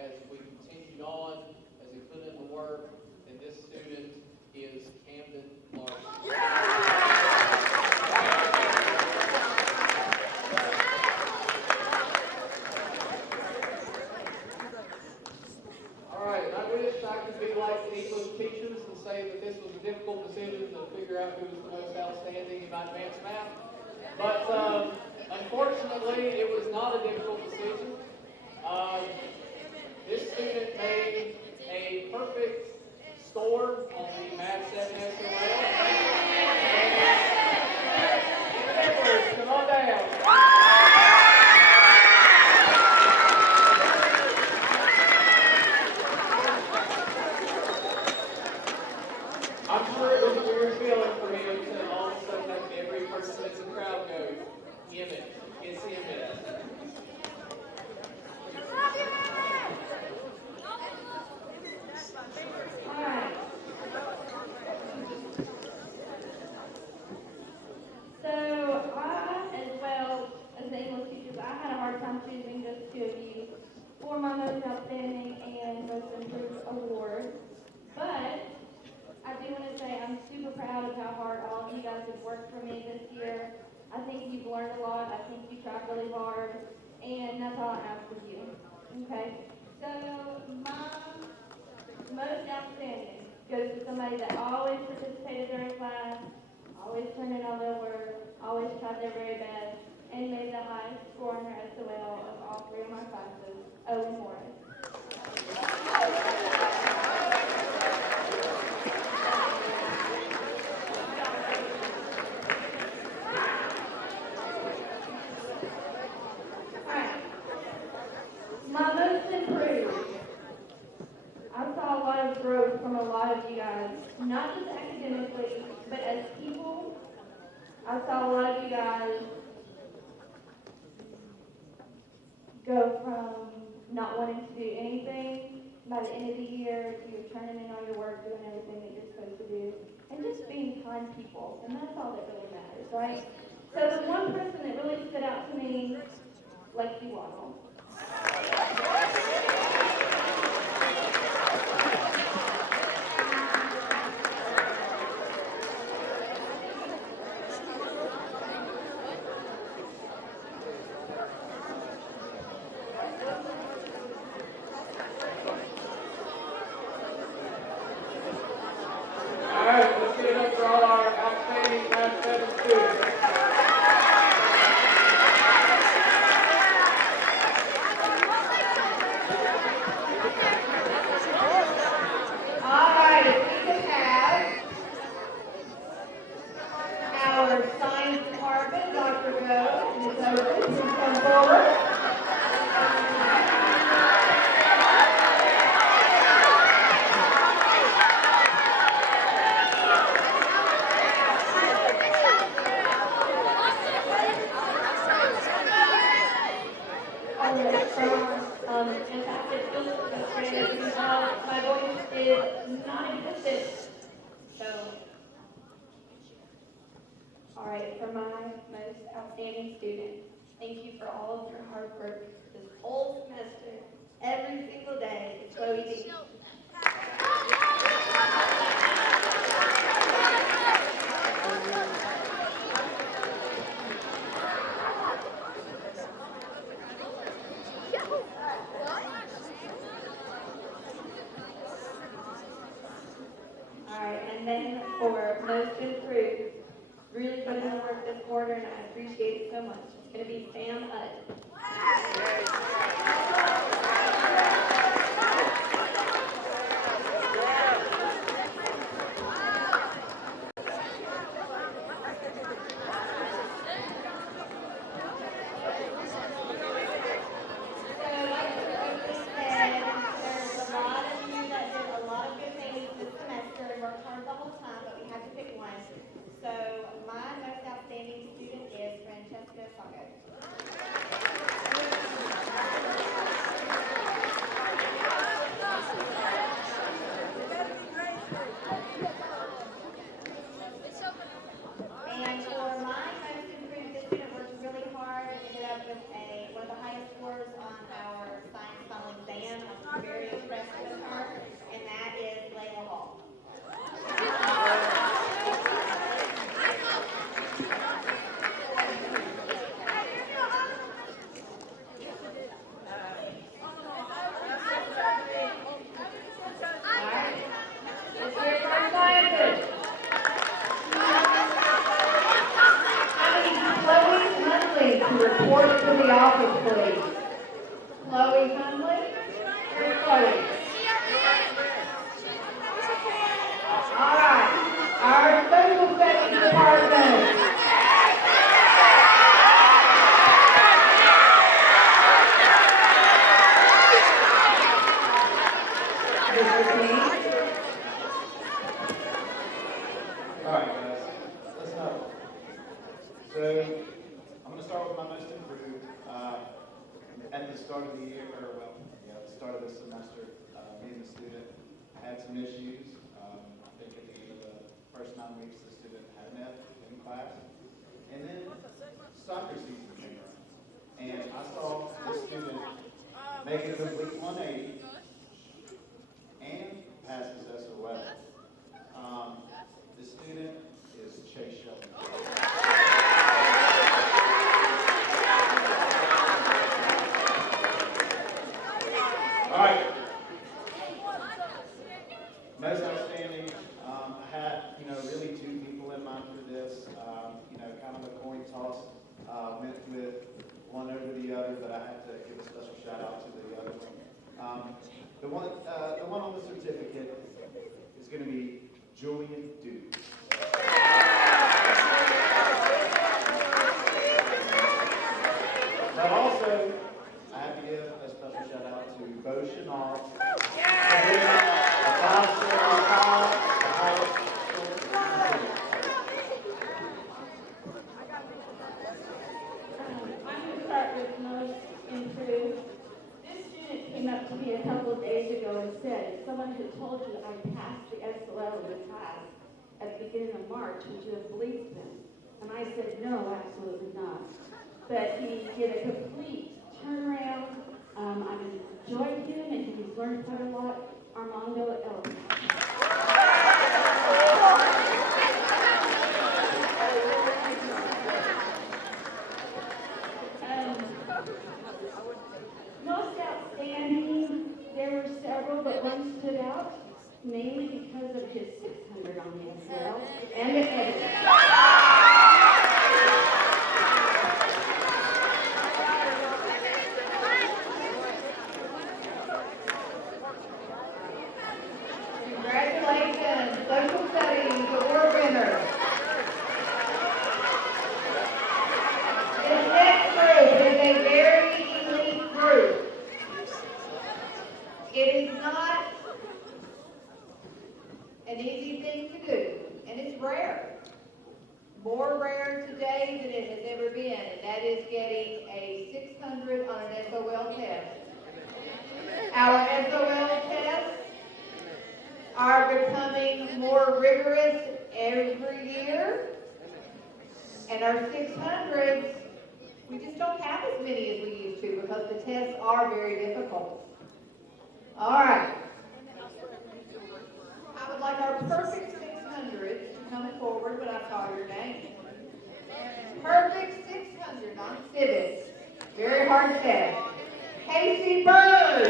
as we continued on, as he put in the work, and this student is Camden Larson. All right, I wish I could be like the English teachers and say that this was a difficult decision to figure out who was the most outstanding in my advanced math, but unfortunately, it was not a difficult decision. This student made a perfect score on the Math 7 SOL. Edwards, come on down. I'm sure it was a weird feeling for him to all of a sudden have every person that's in the crowd go, Emmett, it's Emmett. Alright. So I, as well as the English teachers, I had a hard time choosing just two of you for my most outstanding and most improved award. But I do want to say I'm super proud of how hard all of you guys have worked for me this year. I think you've learned a lot. I think you tried really hard. And that's all I ask of you. Okay? So my most outstanding goes to somebody that always participated during class, always turned in all their work, always tried their very best, and made the highest score in her SOL of all three of my classes, Owen Morris. Alright. My most improved. I saw a lot of growth from a lot of you guys, not just academically, but as people. I saw a lot of you guys go from not wanting to do anything by the end of the year to turning in all your work, doing everything that you're supposed to do, and just being kind people, and that's all that really matters, right? So the one person that really stood out to me, Lexi Waddle. All right, let's give it up for all our outstanding Math 7 students. is non-existent. So, all right, for my most outstanding student, thank you for all of your hard work this whole semester, every single day. It's Chloe B. All right, and then for most improved, really put in the work this quarter, and I appreciate it so much. It's going to be Sam Udd. So, like Sophie said, there's a lot of you that did a lot of good things this semester and worked hard the whole time, but we had to pick one. So, my most outstanding student is Francesca Sago. And for my most improved, this student worked really hard and ended up with one of the highest scores on our science final exam. I was very impressed with her, and that is Layla Hall. Alright, let's hear it for our scientists. Chloe Hundley to report to the office, please. Chloe Hundley? Where's Chloe? All right, our social studies department. Mr. King? All right, guys, let's go. So, I'm going to start with my most improved. At the start of the year, at the start of this semester, me and the student had some issues. I think at the end of the first 9 weeks, the student had met in class. And then soccer season came around. And I saw this student make a complete 180 and pass his SOL. The student is Chase Shelton. All right. Most outstanding. I had, really 2 people in mind for this. Kind of a coin toss. Went with one over the other, but I had to give a special shout out to the other one. The one on the certificate is going to be Julian Duke. But also, I have to give a special shout out to Bo Chanel for being a 575, the highest score. I'm going to start with most improved. This student came up to me a couple of days ago and said, if someone had told you that I passed the SOL in the class at the beginning of March, would you have believed them? And I said, no, absolutely not. But he did a complete turnaround. I've enjoyed him, and he's learned quite a lot. Armando Ellis. Most outstanding, there were several, but one stood out, mainly because of his 600 on the SL and the editing. Congratulations, social studies award winner. This next group is a very elite group. It is not an easy thing to do, and it's rare. More rare today than it has ever been, and that is getting a 600 on an SOL test. Our SOL test more rigorous every year. And our 600s, we just don't have as many as we used to because the tests are very difficult. All right. I would like our perfect 600s to come forward when I call your name. Perfect 600 on civics. Very hard test. Casey Bird.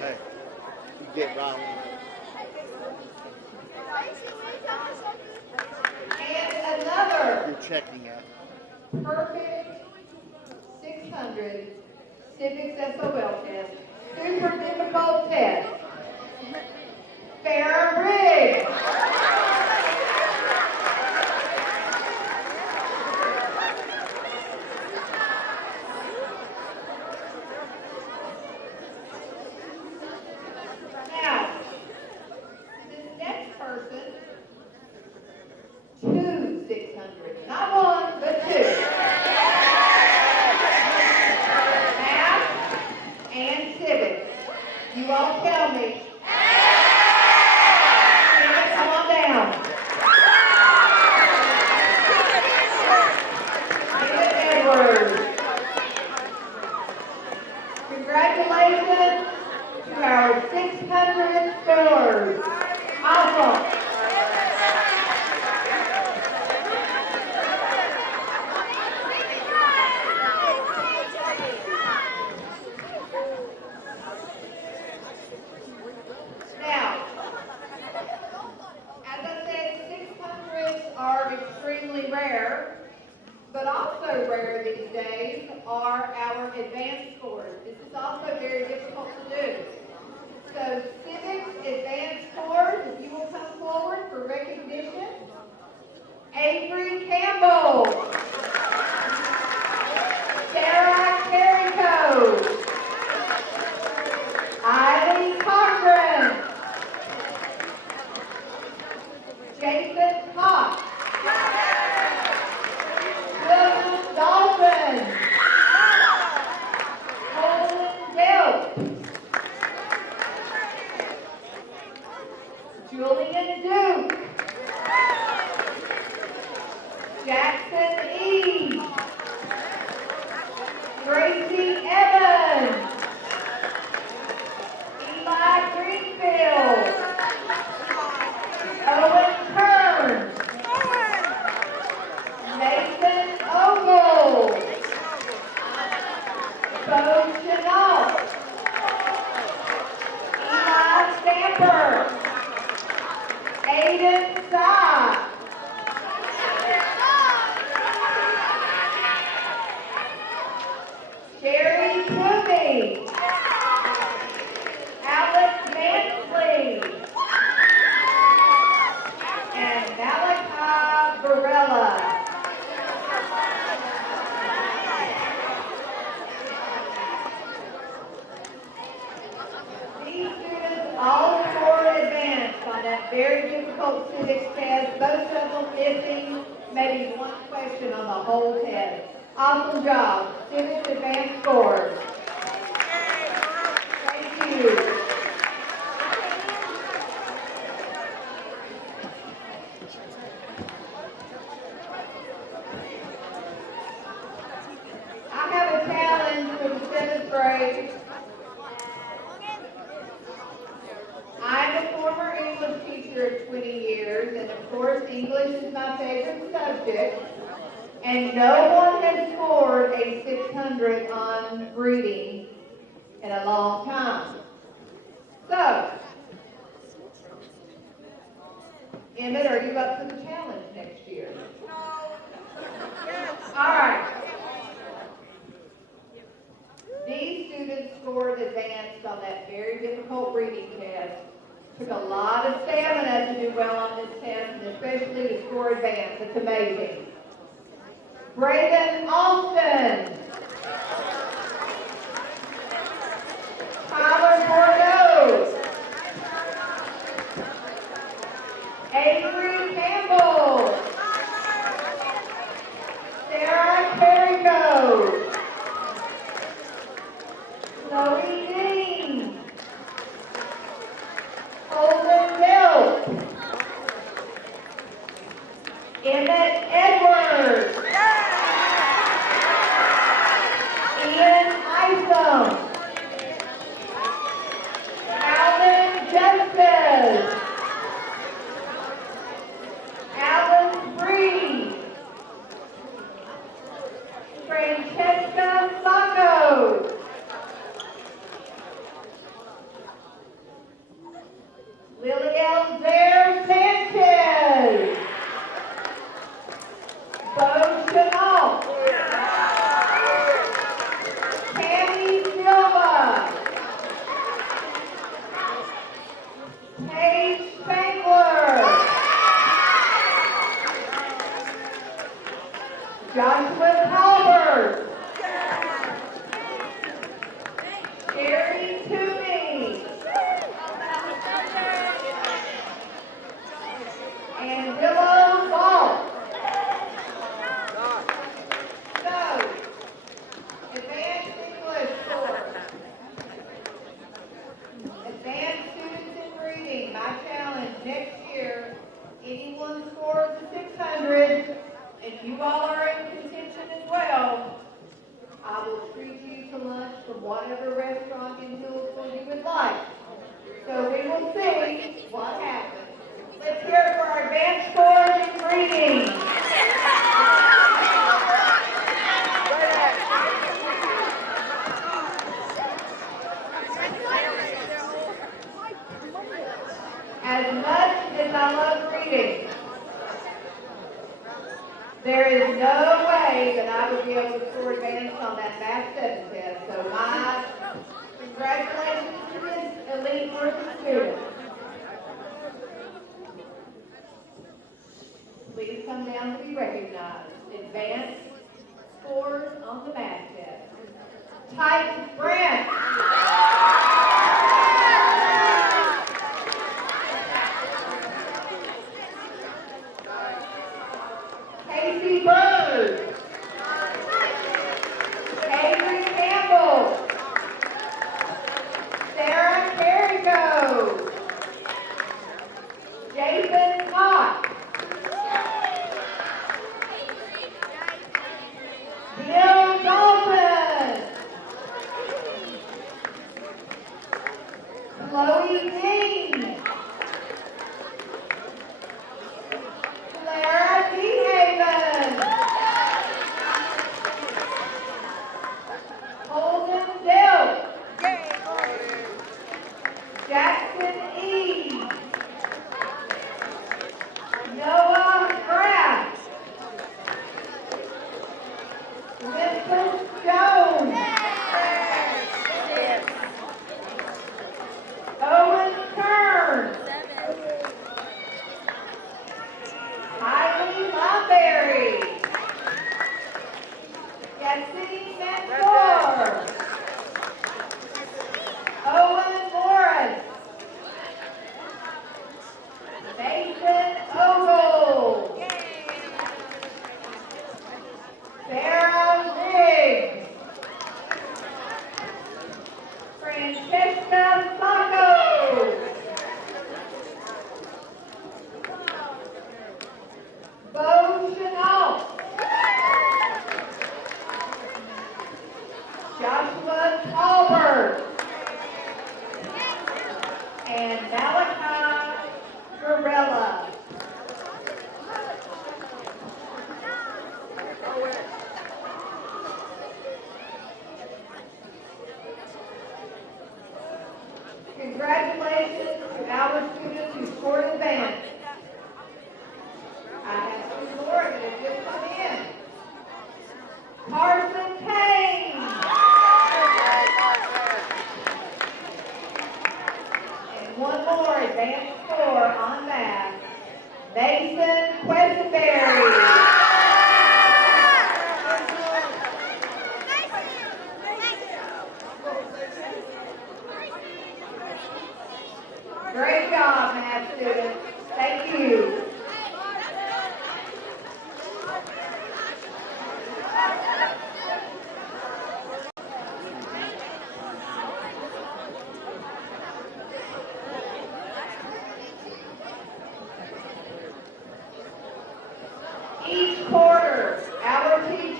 Hey, you get wrong. And another You're checking out. perfect 600 civics SOL test. Super difficult test. Farrah Briggs. Now, this next person, 2 600, not one, but 2. Math and civics. You all tell me. Civics, come on down. David Edwards. Congratulations to our 600 scores. Awesome. Now, as I said, 600s are extremely rare, but also rare these days are our advanced scores. This is also very difficult to do. So civics advanced scores, if you will come forward for recognition. Avery Campbell. Sarah Carrico. Eileen Cochran. Jason Cox. William Dalton. Colin Delp. Julian Duke. Jackson E. Gracie Evans. Eli Greenfield. Owen Kern. Nathan Ogle. Bo Chenault. Eli Stamper. Aiden Sy. Sherry Toomey. Alex Mansley. And Malachi Barella. These students all scored advanced on that very difficult civics test, most of them missing maybe one question on the whole test. Awesome job. Civics advanced scores. Thank you. I have a challenge for the 7th grade. I'm a former English teacher of 20 years, and of course, English is my favorite subject. And no one has scored a 600 on reading in a long time. So, Emmett, are you up for the challenge next year? All right. These students scored advanced on that very difficult reading test. Took a lot of stamina to do well on this test, and especially to score advanced. It's amazing. Braden Alston. Tyler Bordeaux. Avery Campbell. Sarah Carrico. Emmett Edwards. Ian Isom. Alvin Justice. Alan Bree. Francesca Sacco. Lily Elzair Sanchez. Bo Chanel. Tammy Silva. Paige Spangler. Joshua Talbert. Jerry Toomey. And Willow Ball. So, advanced English score. Advanced students in reading, my challenge next year, anyone scores a 600, and you all are in contention as well, I will treat you to lunch from whatever restaurant in Hillsville you would like. So we will see what happens. Let's hear it for our advanced scores in reading. As much as I love reading, there is no way that I would be able to score advanced on that Math 7 test. So my congratulations to this elite group of students. Please come down to be recognized. Advanced scores on the Math test. Titan Brent. Casey Bird. Avery Campbell. Sarah Carrico. Jason Cox. Bill Dalton. Chloe Dean. Clara DeHaven.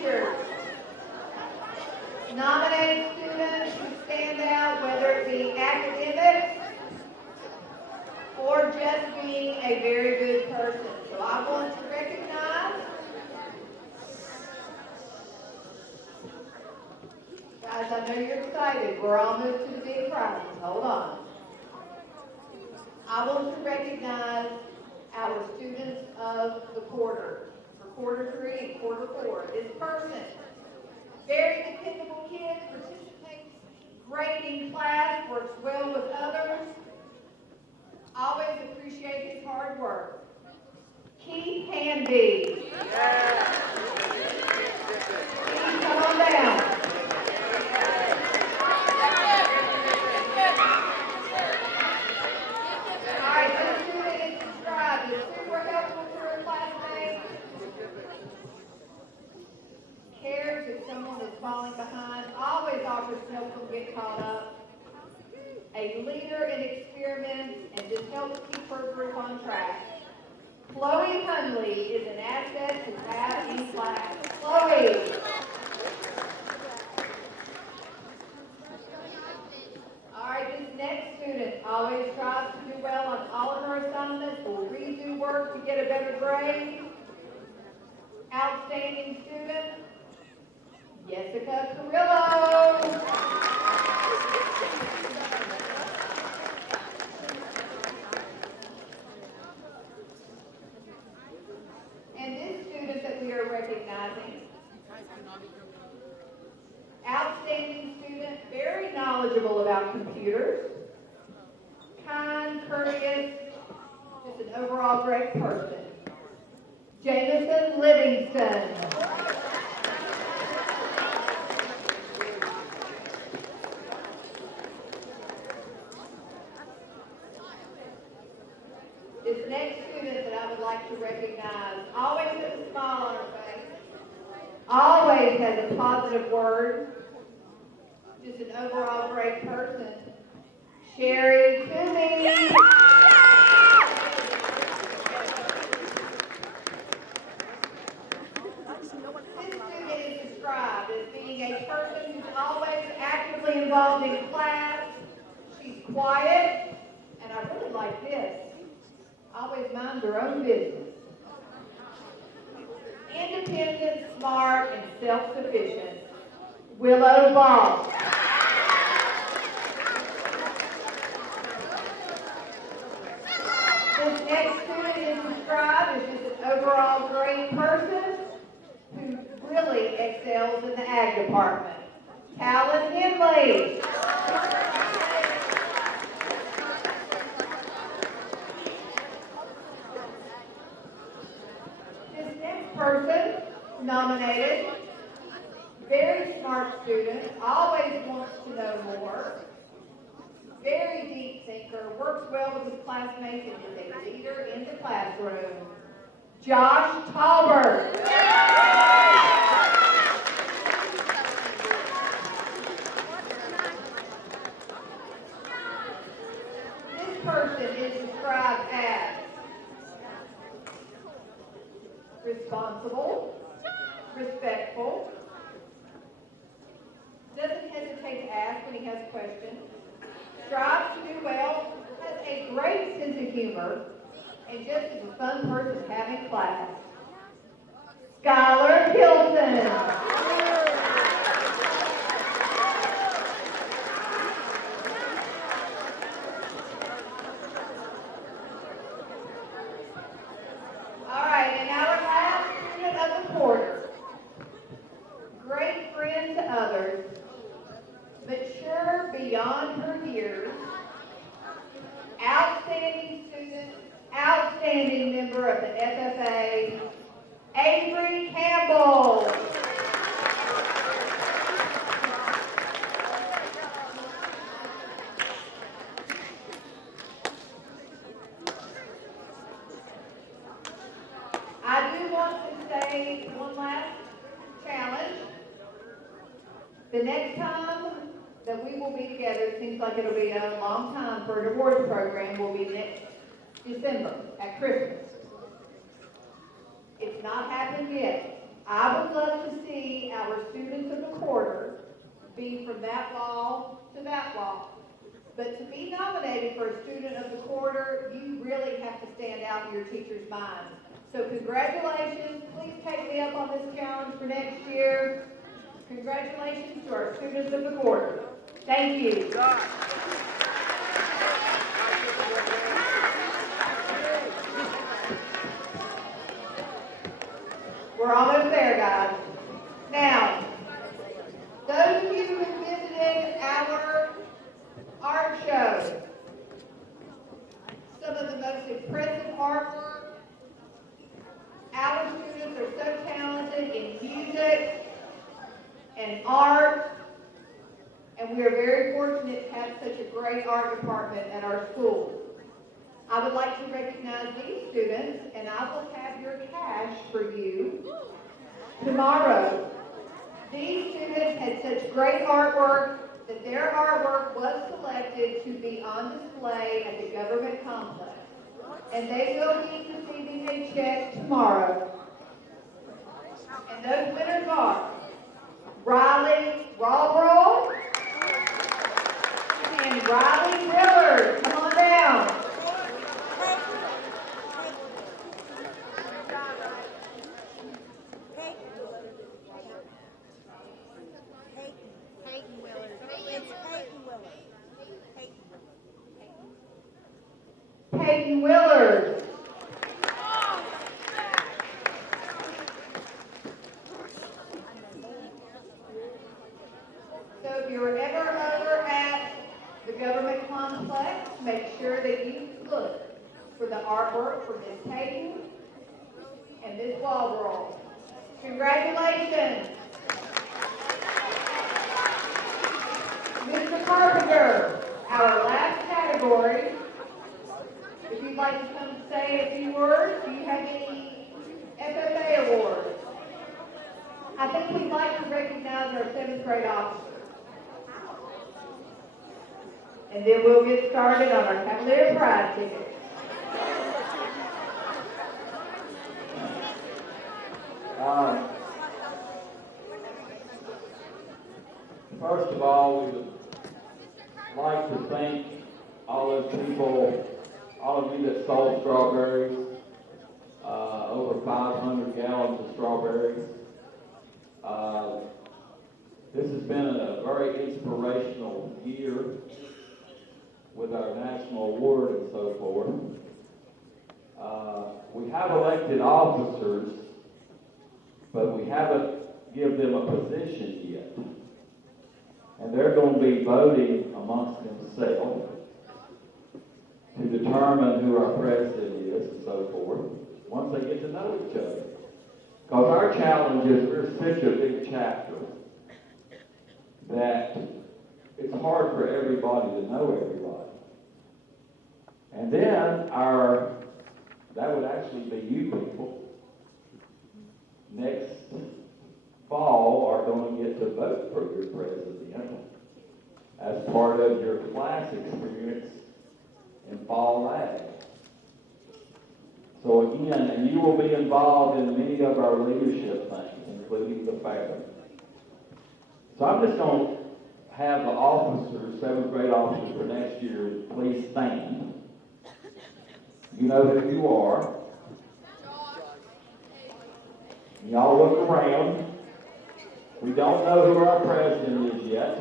teachers. Nominate students who stand out, whether it be academics or just being a very good person. So I want to recognize, guys, I know you're excited. We're almost to the big prize. Hold on. I want to recognize our students of the quarter, for quarter 3 and quarter 4. This person, very dependable kid, participates great in class, works well with others, always appreciate his hard work. Keith Hanby. Keith, come on down. All right, this student is described as super helpful to her classmates, cares if someone is falling behind, always offers to help them get caught up, a leader in experiments, and just helps keep her group on track. Chloe Hunley is an asset to have in class. Chloe. All right, this next student always tries to do well on all of her assignments, will redo work to get a better grade. Outstanding student, Jessica Carrillo. And this student that we are recognizing, outstanding student, very knowledgeable about computers, kind, courteous, just an overall great person. Jameson Livingston. This next student that I would like to recognize always has a smile on her face, always has a positive word, just an overall great person. Sherry Toomey. This student is described as being a person who's always actively involved in class. She's quiet, and I really like this. Always minds her own business. Independent, smart, and self-sufficient. Willow Ball. This next student is described as just an overall great person who really excels in the ag department. Talon Henley. This next person nominated, very smart student, always wants to know more, very deep thinker, works well with his classmates, and is a leader in the classroom. Josh Talbert. This person is described as responsible, respectful, doesn't hesitate to ask when he has questions, strives to do well, has a great sense of humor, and just is a fun person to have in class. Skylar Hilton. All right, and our last student of the quarter. Great friend to others, mature beyond her years, outstanding student, outstanding member of the FFA, Avery Campbell. I do want to say one last challenge. The next time that we will be together, it seems like it'll be a long time for an awards program, will be next December at Christmas. It's not happened yet, I would love to see our students of the quarter be from that wall to that wall. But to be nominated for a student of the quarter, you really have to stand out in your teachers' minds. So congratulations, please take me up on this challenge for next year. Congratulations to our students of the quarter. Thank you. We're almost there, guys. Now, those of you who visited our art show, some of the most impressive artwork. Our students are so talented in music and art, and we are very fortunate to have such a great art department at our school. I would like to recognize these students, and I will have your cash for you tomorrow. These students had such great artwork that their artwork was selected to be on display at the government complex. And they will be receiving a check tomorrow. And those winners are Riley Rawbrough and Riley Willard. Come on down. Peyton Willard. So if you're ever over at the government complex, make sure that you look for the artwork for Miss Peyton and Miss Walbrough. Congratulations. Mr. Carpenter, our last category. If you'd like to come say a few words, do you have any FFA awards? I think we'd like to recognize our 7th grade officers. And then we'll get started on our Cavalier Pride tickets. First of all, we would like to thank all those people, all of you that sold strawberries, over 500 gallons of strawberries. This has been a very inspirational year with our national award and so forth. We have elected officers, but we haven't given them a position yet. And they're going to be voting amongst themselves to determine who our president is and so forth, once they get to know each other. Because our challenge is we're such a big chapter that it's hard for everybody to know everybody. And then that would actually be you people, next fall are going to get to vote for your president as part of your class experience in fall ag. So again, and you will be involved in many of our leadership things, including the fair. So I'm just going to have the officers, 7th grade officers for next year, please stand. You know who you are. Y'all look around. We don't know who our president is yet,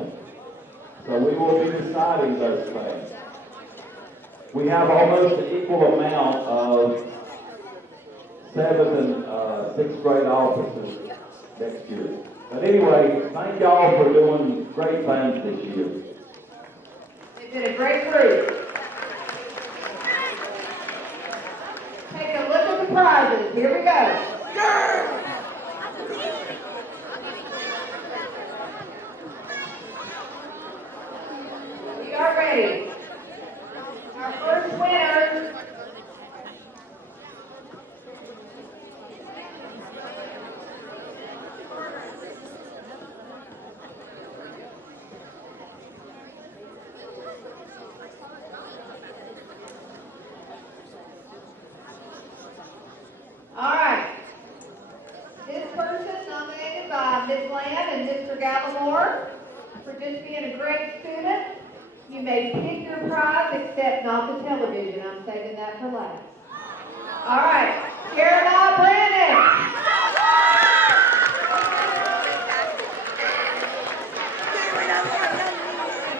so we will be deciding those things. We have almost an equal amount of 7th and 6th grade officers next year. But anyway, thank y'all for doing great things this year. It's been a great group. Take a look at the prizes. Here we go. We are ready. Our first winner all right. by Ms. Lamb and Mr. Gallimore for just being a great student. You may pick your prize, except not the television. I'm saving that for last. All right, Jeremiah Brandon.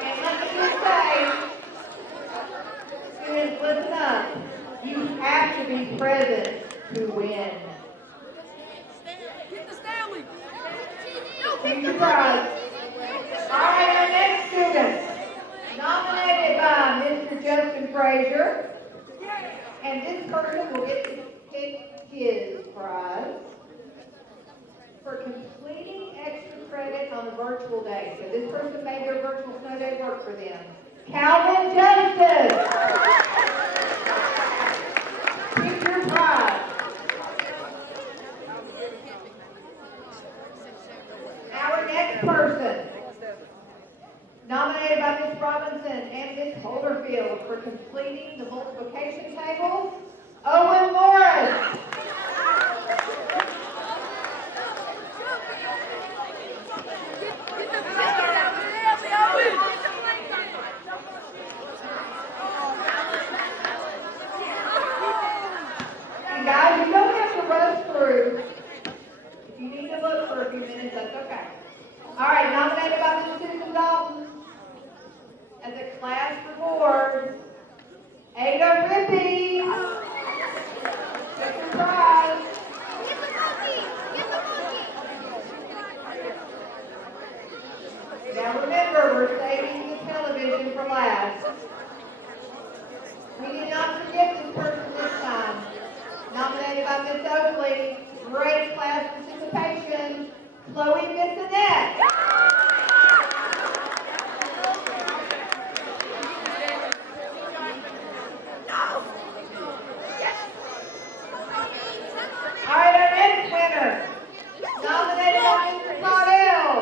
And let me just say, students, listen up. You have to be present to win. Future prize. All right, our next student, nominated by Mr. Justin Frazier, and this person will get to pick his prize for completing extra credit on a virtual day. So this person made their virtual snow day work for them. Calvin Justice. Pick your prize. Our next person, nominated by Ms. Robinson and Ms. Holderfield for completing the multiplication tables, Owen Morris. And guys, you don't have to rush through. If you need to look for a few minutes, that's okay. All right, nominated by Ms. Susan Dalton as a class reward, Ada Rippey. Get your prize. Now remember, we're saving the television for last. We did not forget this person this time. Nominated by Ms. Oakley, great class participation, Chloe Bissonette. All right, our next winner, nominated by Mr. Caudell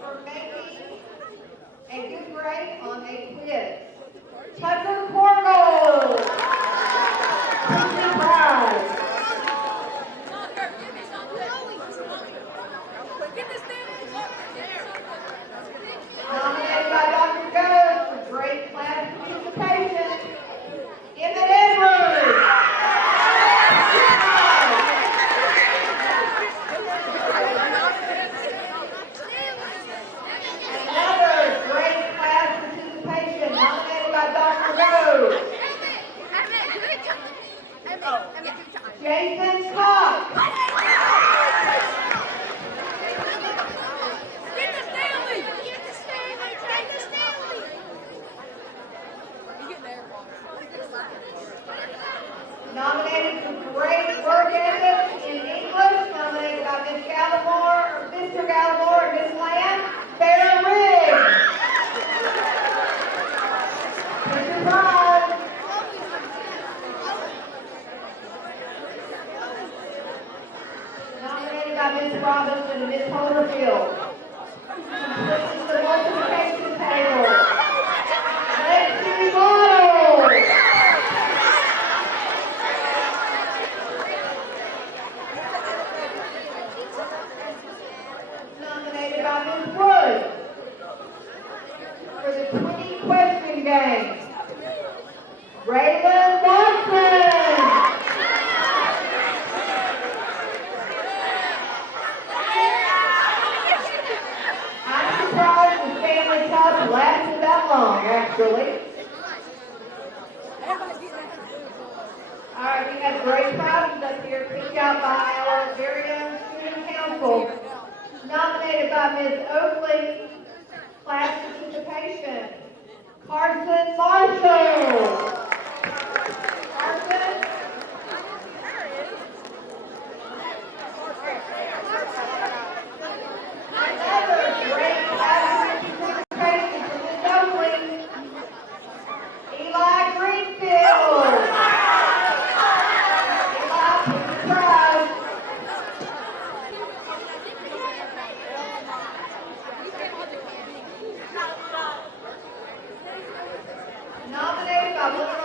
for making a good grade on a quiz, Tucker Cornell. Teacher prize. Nominated by Dr. Goes for great class participation, Emmett Edwards. Another great class participation, nominated by Dr. Goes, Jason Cox. Nominated for great work ethic in English, nominated by Ms. Gallimore, Mr. Gallimore, and Ms. Lamb, Farrah Riggs. Mr. Prize. Nominated by Ms. Robinson and Ms. Holderfield. Completes the multiplication table, Lexi Waddle. Nominated by Ms. Wood for the 20-question game, Raylan Watson. I'm surprised the family cup lasted that long, actually. All right, we have great prizes up here picked out by our very own student council. Nominated by Ms. Oakley, class participation, Carson Marshall. Carson. Another great class participation from Ms. Oakley, Eli Greenfield. Eli, pick your prize. Nominated by one of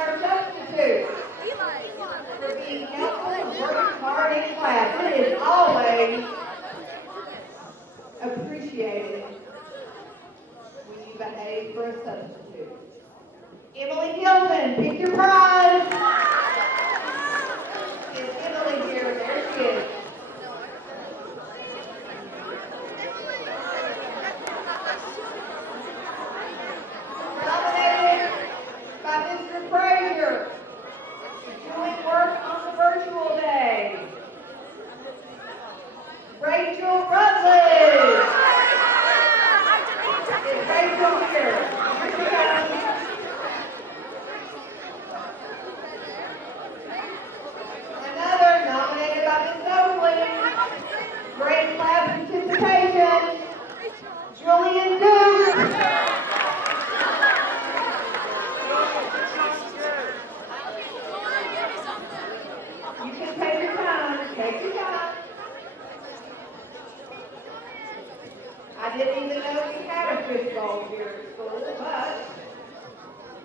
I didn't even know we had a fishbowl here at school, but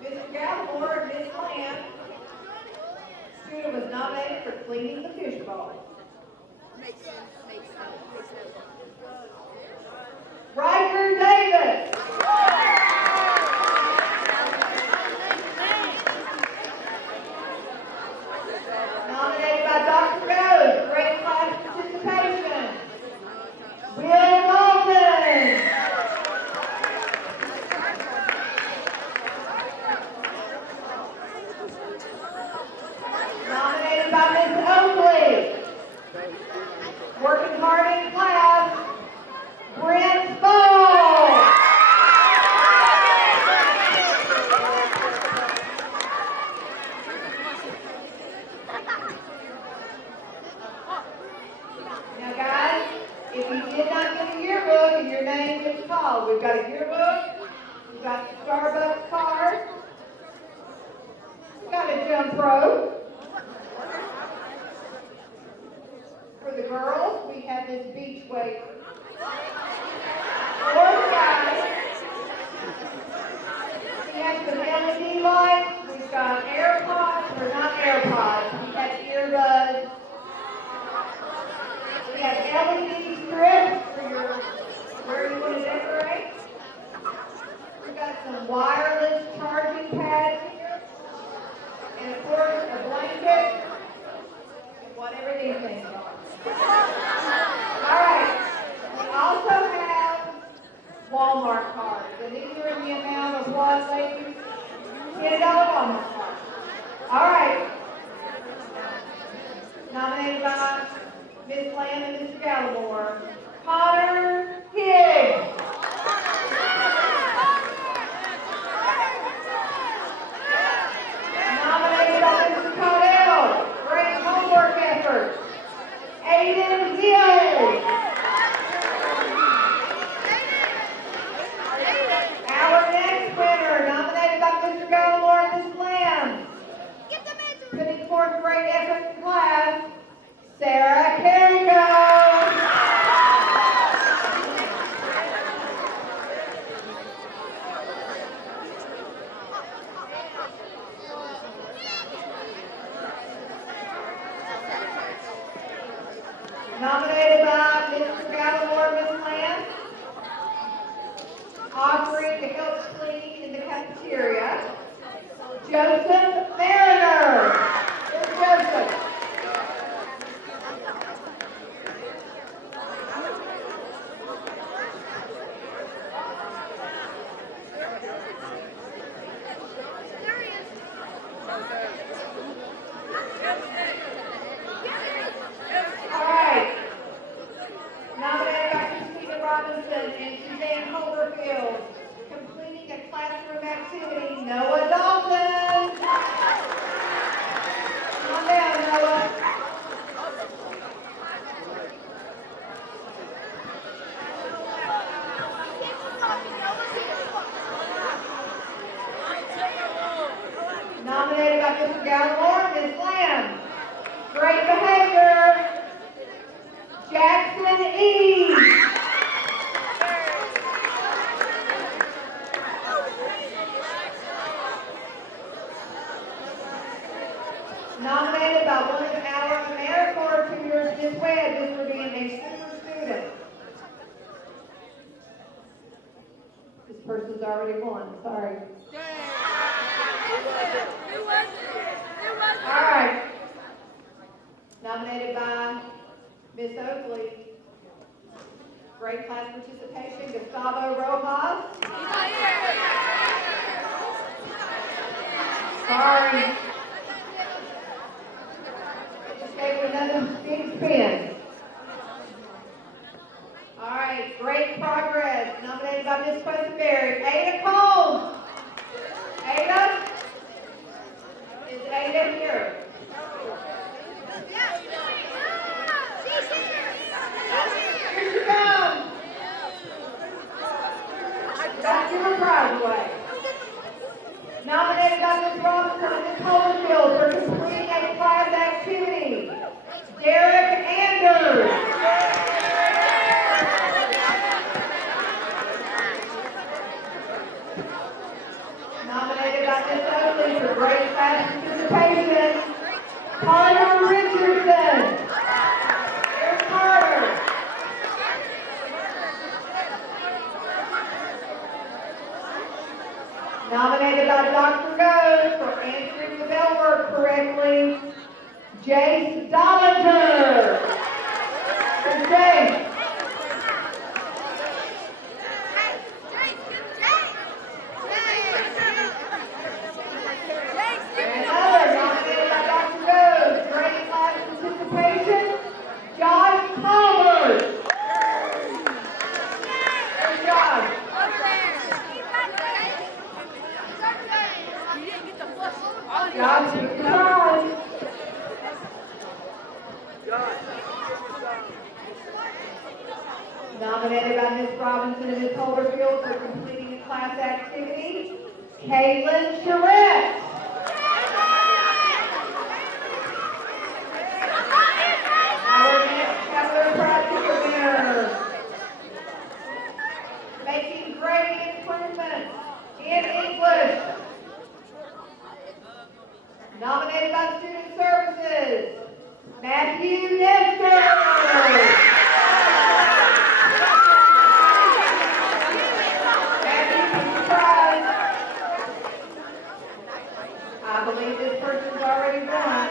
Mr. Gallimore and Ms. Lamb, student was nominated for cleaning the fishbowl. Makes sense, makes sense, makes sense. Riker Davis. Nominated by Dr. Rose, great class participation. Will Dalton. Nominated by Ms. Oakley, working hard in class. Brent Ball. Now guys, if you did not get a yearbook and your name gets called, we've got a yearbook, we've got the Starbucks card, we've got a jump rope. For the girls, we have this beach waiver. For the guys, we have some LED lights, we've got AirPods, or not AirPods, we have earbuds. We have LED strips for your, where you want to decorate. We've got some wireless charging pads here. And of course, a blanket, whatever these things are. All right, we also have Walmart cards, and these are in the amount of what, ladies? $10 Walmart cards. All right. Nominated by Ms. Lamb and Mr. Gallimore, Connor Higgs. Nominated by Mr. Connell, great homework effort. Aiden Hill. Our next winner, nominated by Mr. Gallimore and Ms. Lamb, putting forth great effort in class, Sarah Carrico. Nominated by Mr. Gallimore and Ms. Lamb, offering to help clean in the cafeteria, Joseph Mariner. Here's Joseph. All right. Nominated by Christina Robinson and Suzanne Holderfield, completing a classroom activity, Noah Dalton. Come on down, Noah. Nominated by Mr. Gallimore, Ms. Lamb, great behavior, Jackson E. Nominated by one of our AmeriCorps tutors, Ms. Webb, this for being a super student. This person's already won, sorry. All right. Nominated by Miss Oakley, great class participation, Gustavo Rojas. Sorry. Just gave it another big spin. All right, great progress. Nominated by Miss Questenberry, Ada Combs. Ada? Is Ada here? Here she comes. Don't give her prize away. Nominated by Ms. Robinson and Ms. Holyfield for completing a class activity, Derek Anders. Nominated by Ms. Robinson and Ms. Holderfield for completing a class activity, Caitlin Charette. Our next Kepler Project winner. Making great improvements in English. Nominated by Student Services, Matthew Nestor. I believe this person's already won.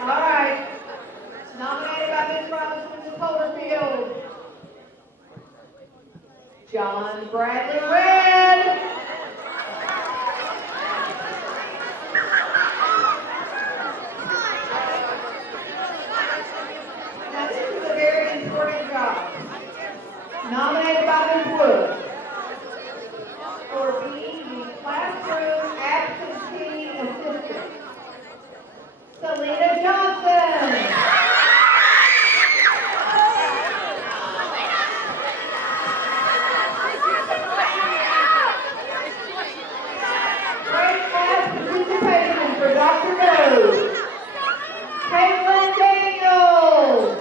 All right. Nominated by Ms. Robinson and Ms. Holderfield, John Bradley Red. Now this is a very important job. Nominated by Ms. Wood for being the classroom absentee assistant, Selena Johnson. Great class participation for Dr. Rose, Caitlin Daniels.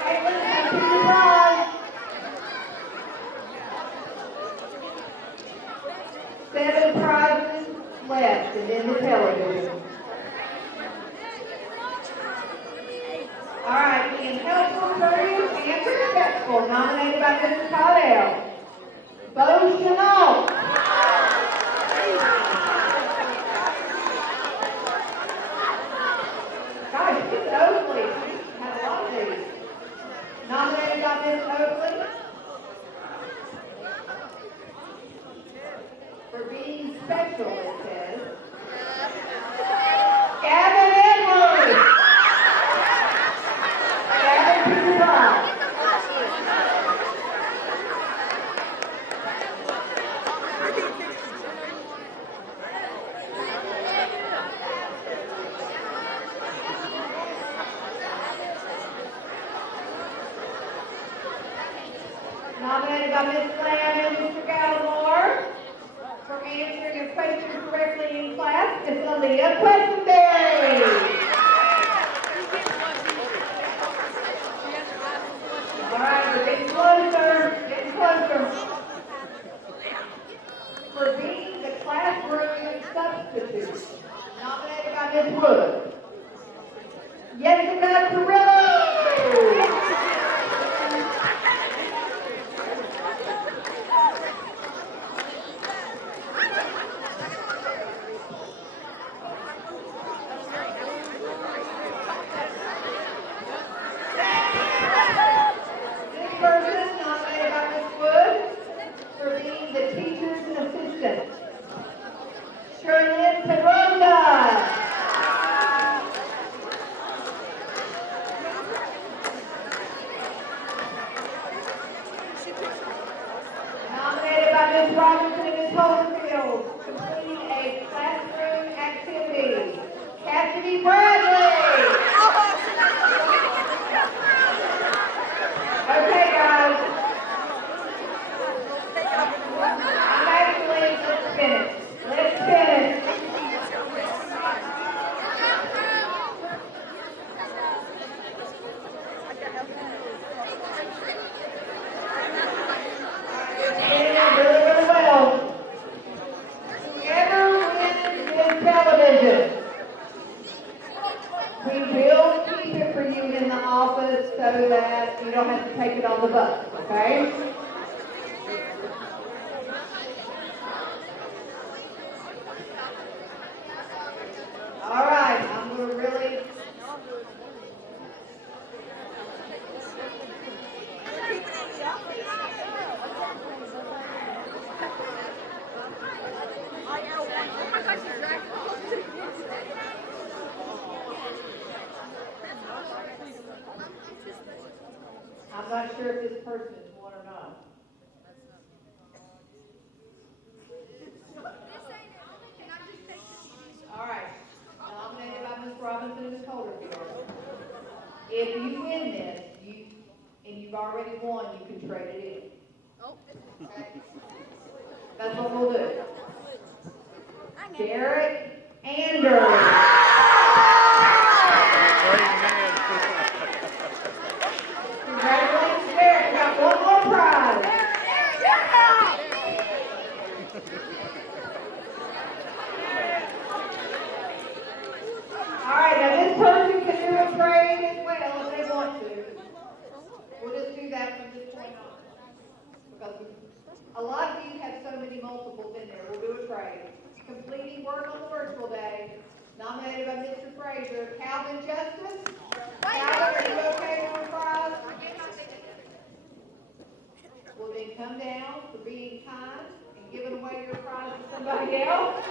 Caitlin, come to the front. 7 prizes left and then the television. All right, being helpful, courteous, and respectful, nominated by Mr. Caudill, Bo Chenault. Gosh, Miss Oakley, she had a lot of these. Nominated by Miss Oakley for being special, it says, Gavin Edwards. Gavin to the front. Nominated by Ms. Lamb and Mr. Gallimore for answering a question correctly in class, Ms. Aaliyah Questenberry. All right, we're getting closer, getting closer. For being the classroom substitute, nominated by Ms. Wood, Jessica Carrillo. This person, nominated by Ms. Wood, for being the teacher's assistant, Sherlyn Pedrosa. Nominated by Ms. Robinson and Ms. Holderfield, completing a classroom activity, Cassidy Bradley. Okay, guys. I'm actually, let's finish. Let's finish. Really, really well. Whoever wins this television, we will keep it for you in the office so that you don't have to take it on the bus, okay? All right, I'm going to really... I'm not sure if this person is one or not. If you win this, and you've already won, you can trade it in. Oh. Okay? That's what we'll do. Derek Anders. Congratulations, Derek. You got one more prize. All right, now this person can do a trade as well if they want to. We'll just do that from this point on. Because a lot of you have so many multiples in there. We'll do a trade. Completing work on the virtual day, nominated by Mr. Frazier. Calvin Justice. Calvin, are you okay with the prize? Will then come down for being kind and giving away your prize to somebody else.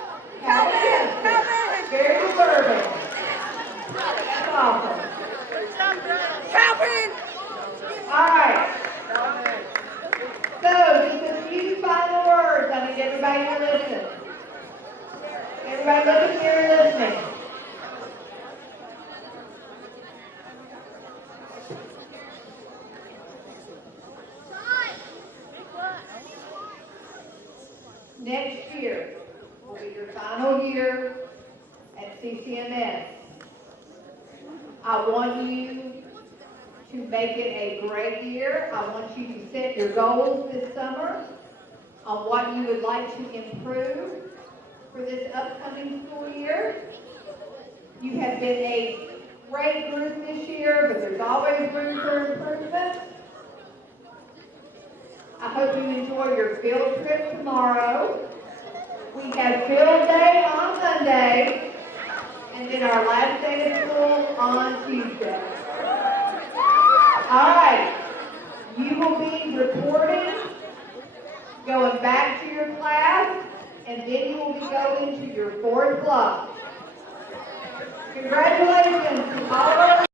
Calvin Justice. Very deserving. That's awesome. Calvin! All right. So, just a few final words. I need everybody to listen. Everybody looking here and listening. Next year will be your final year at CCMS. I want you to make it a great year. I want you to set your goals this summer on what you would like to improve for this upcoming school year. You have been a great group this year, but there's always room for improvement. I hope you enjoy your field trip tomorrow. We have field day on Monday, and then our last day of school on Tuesday. All right, you will be reporting, going back to your class, and then you will be going to your fourth block. Congratulations to all of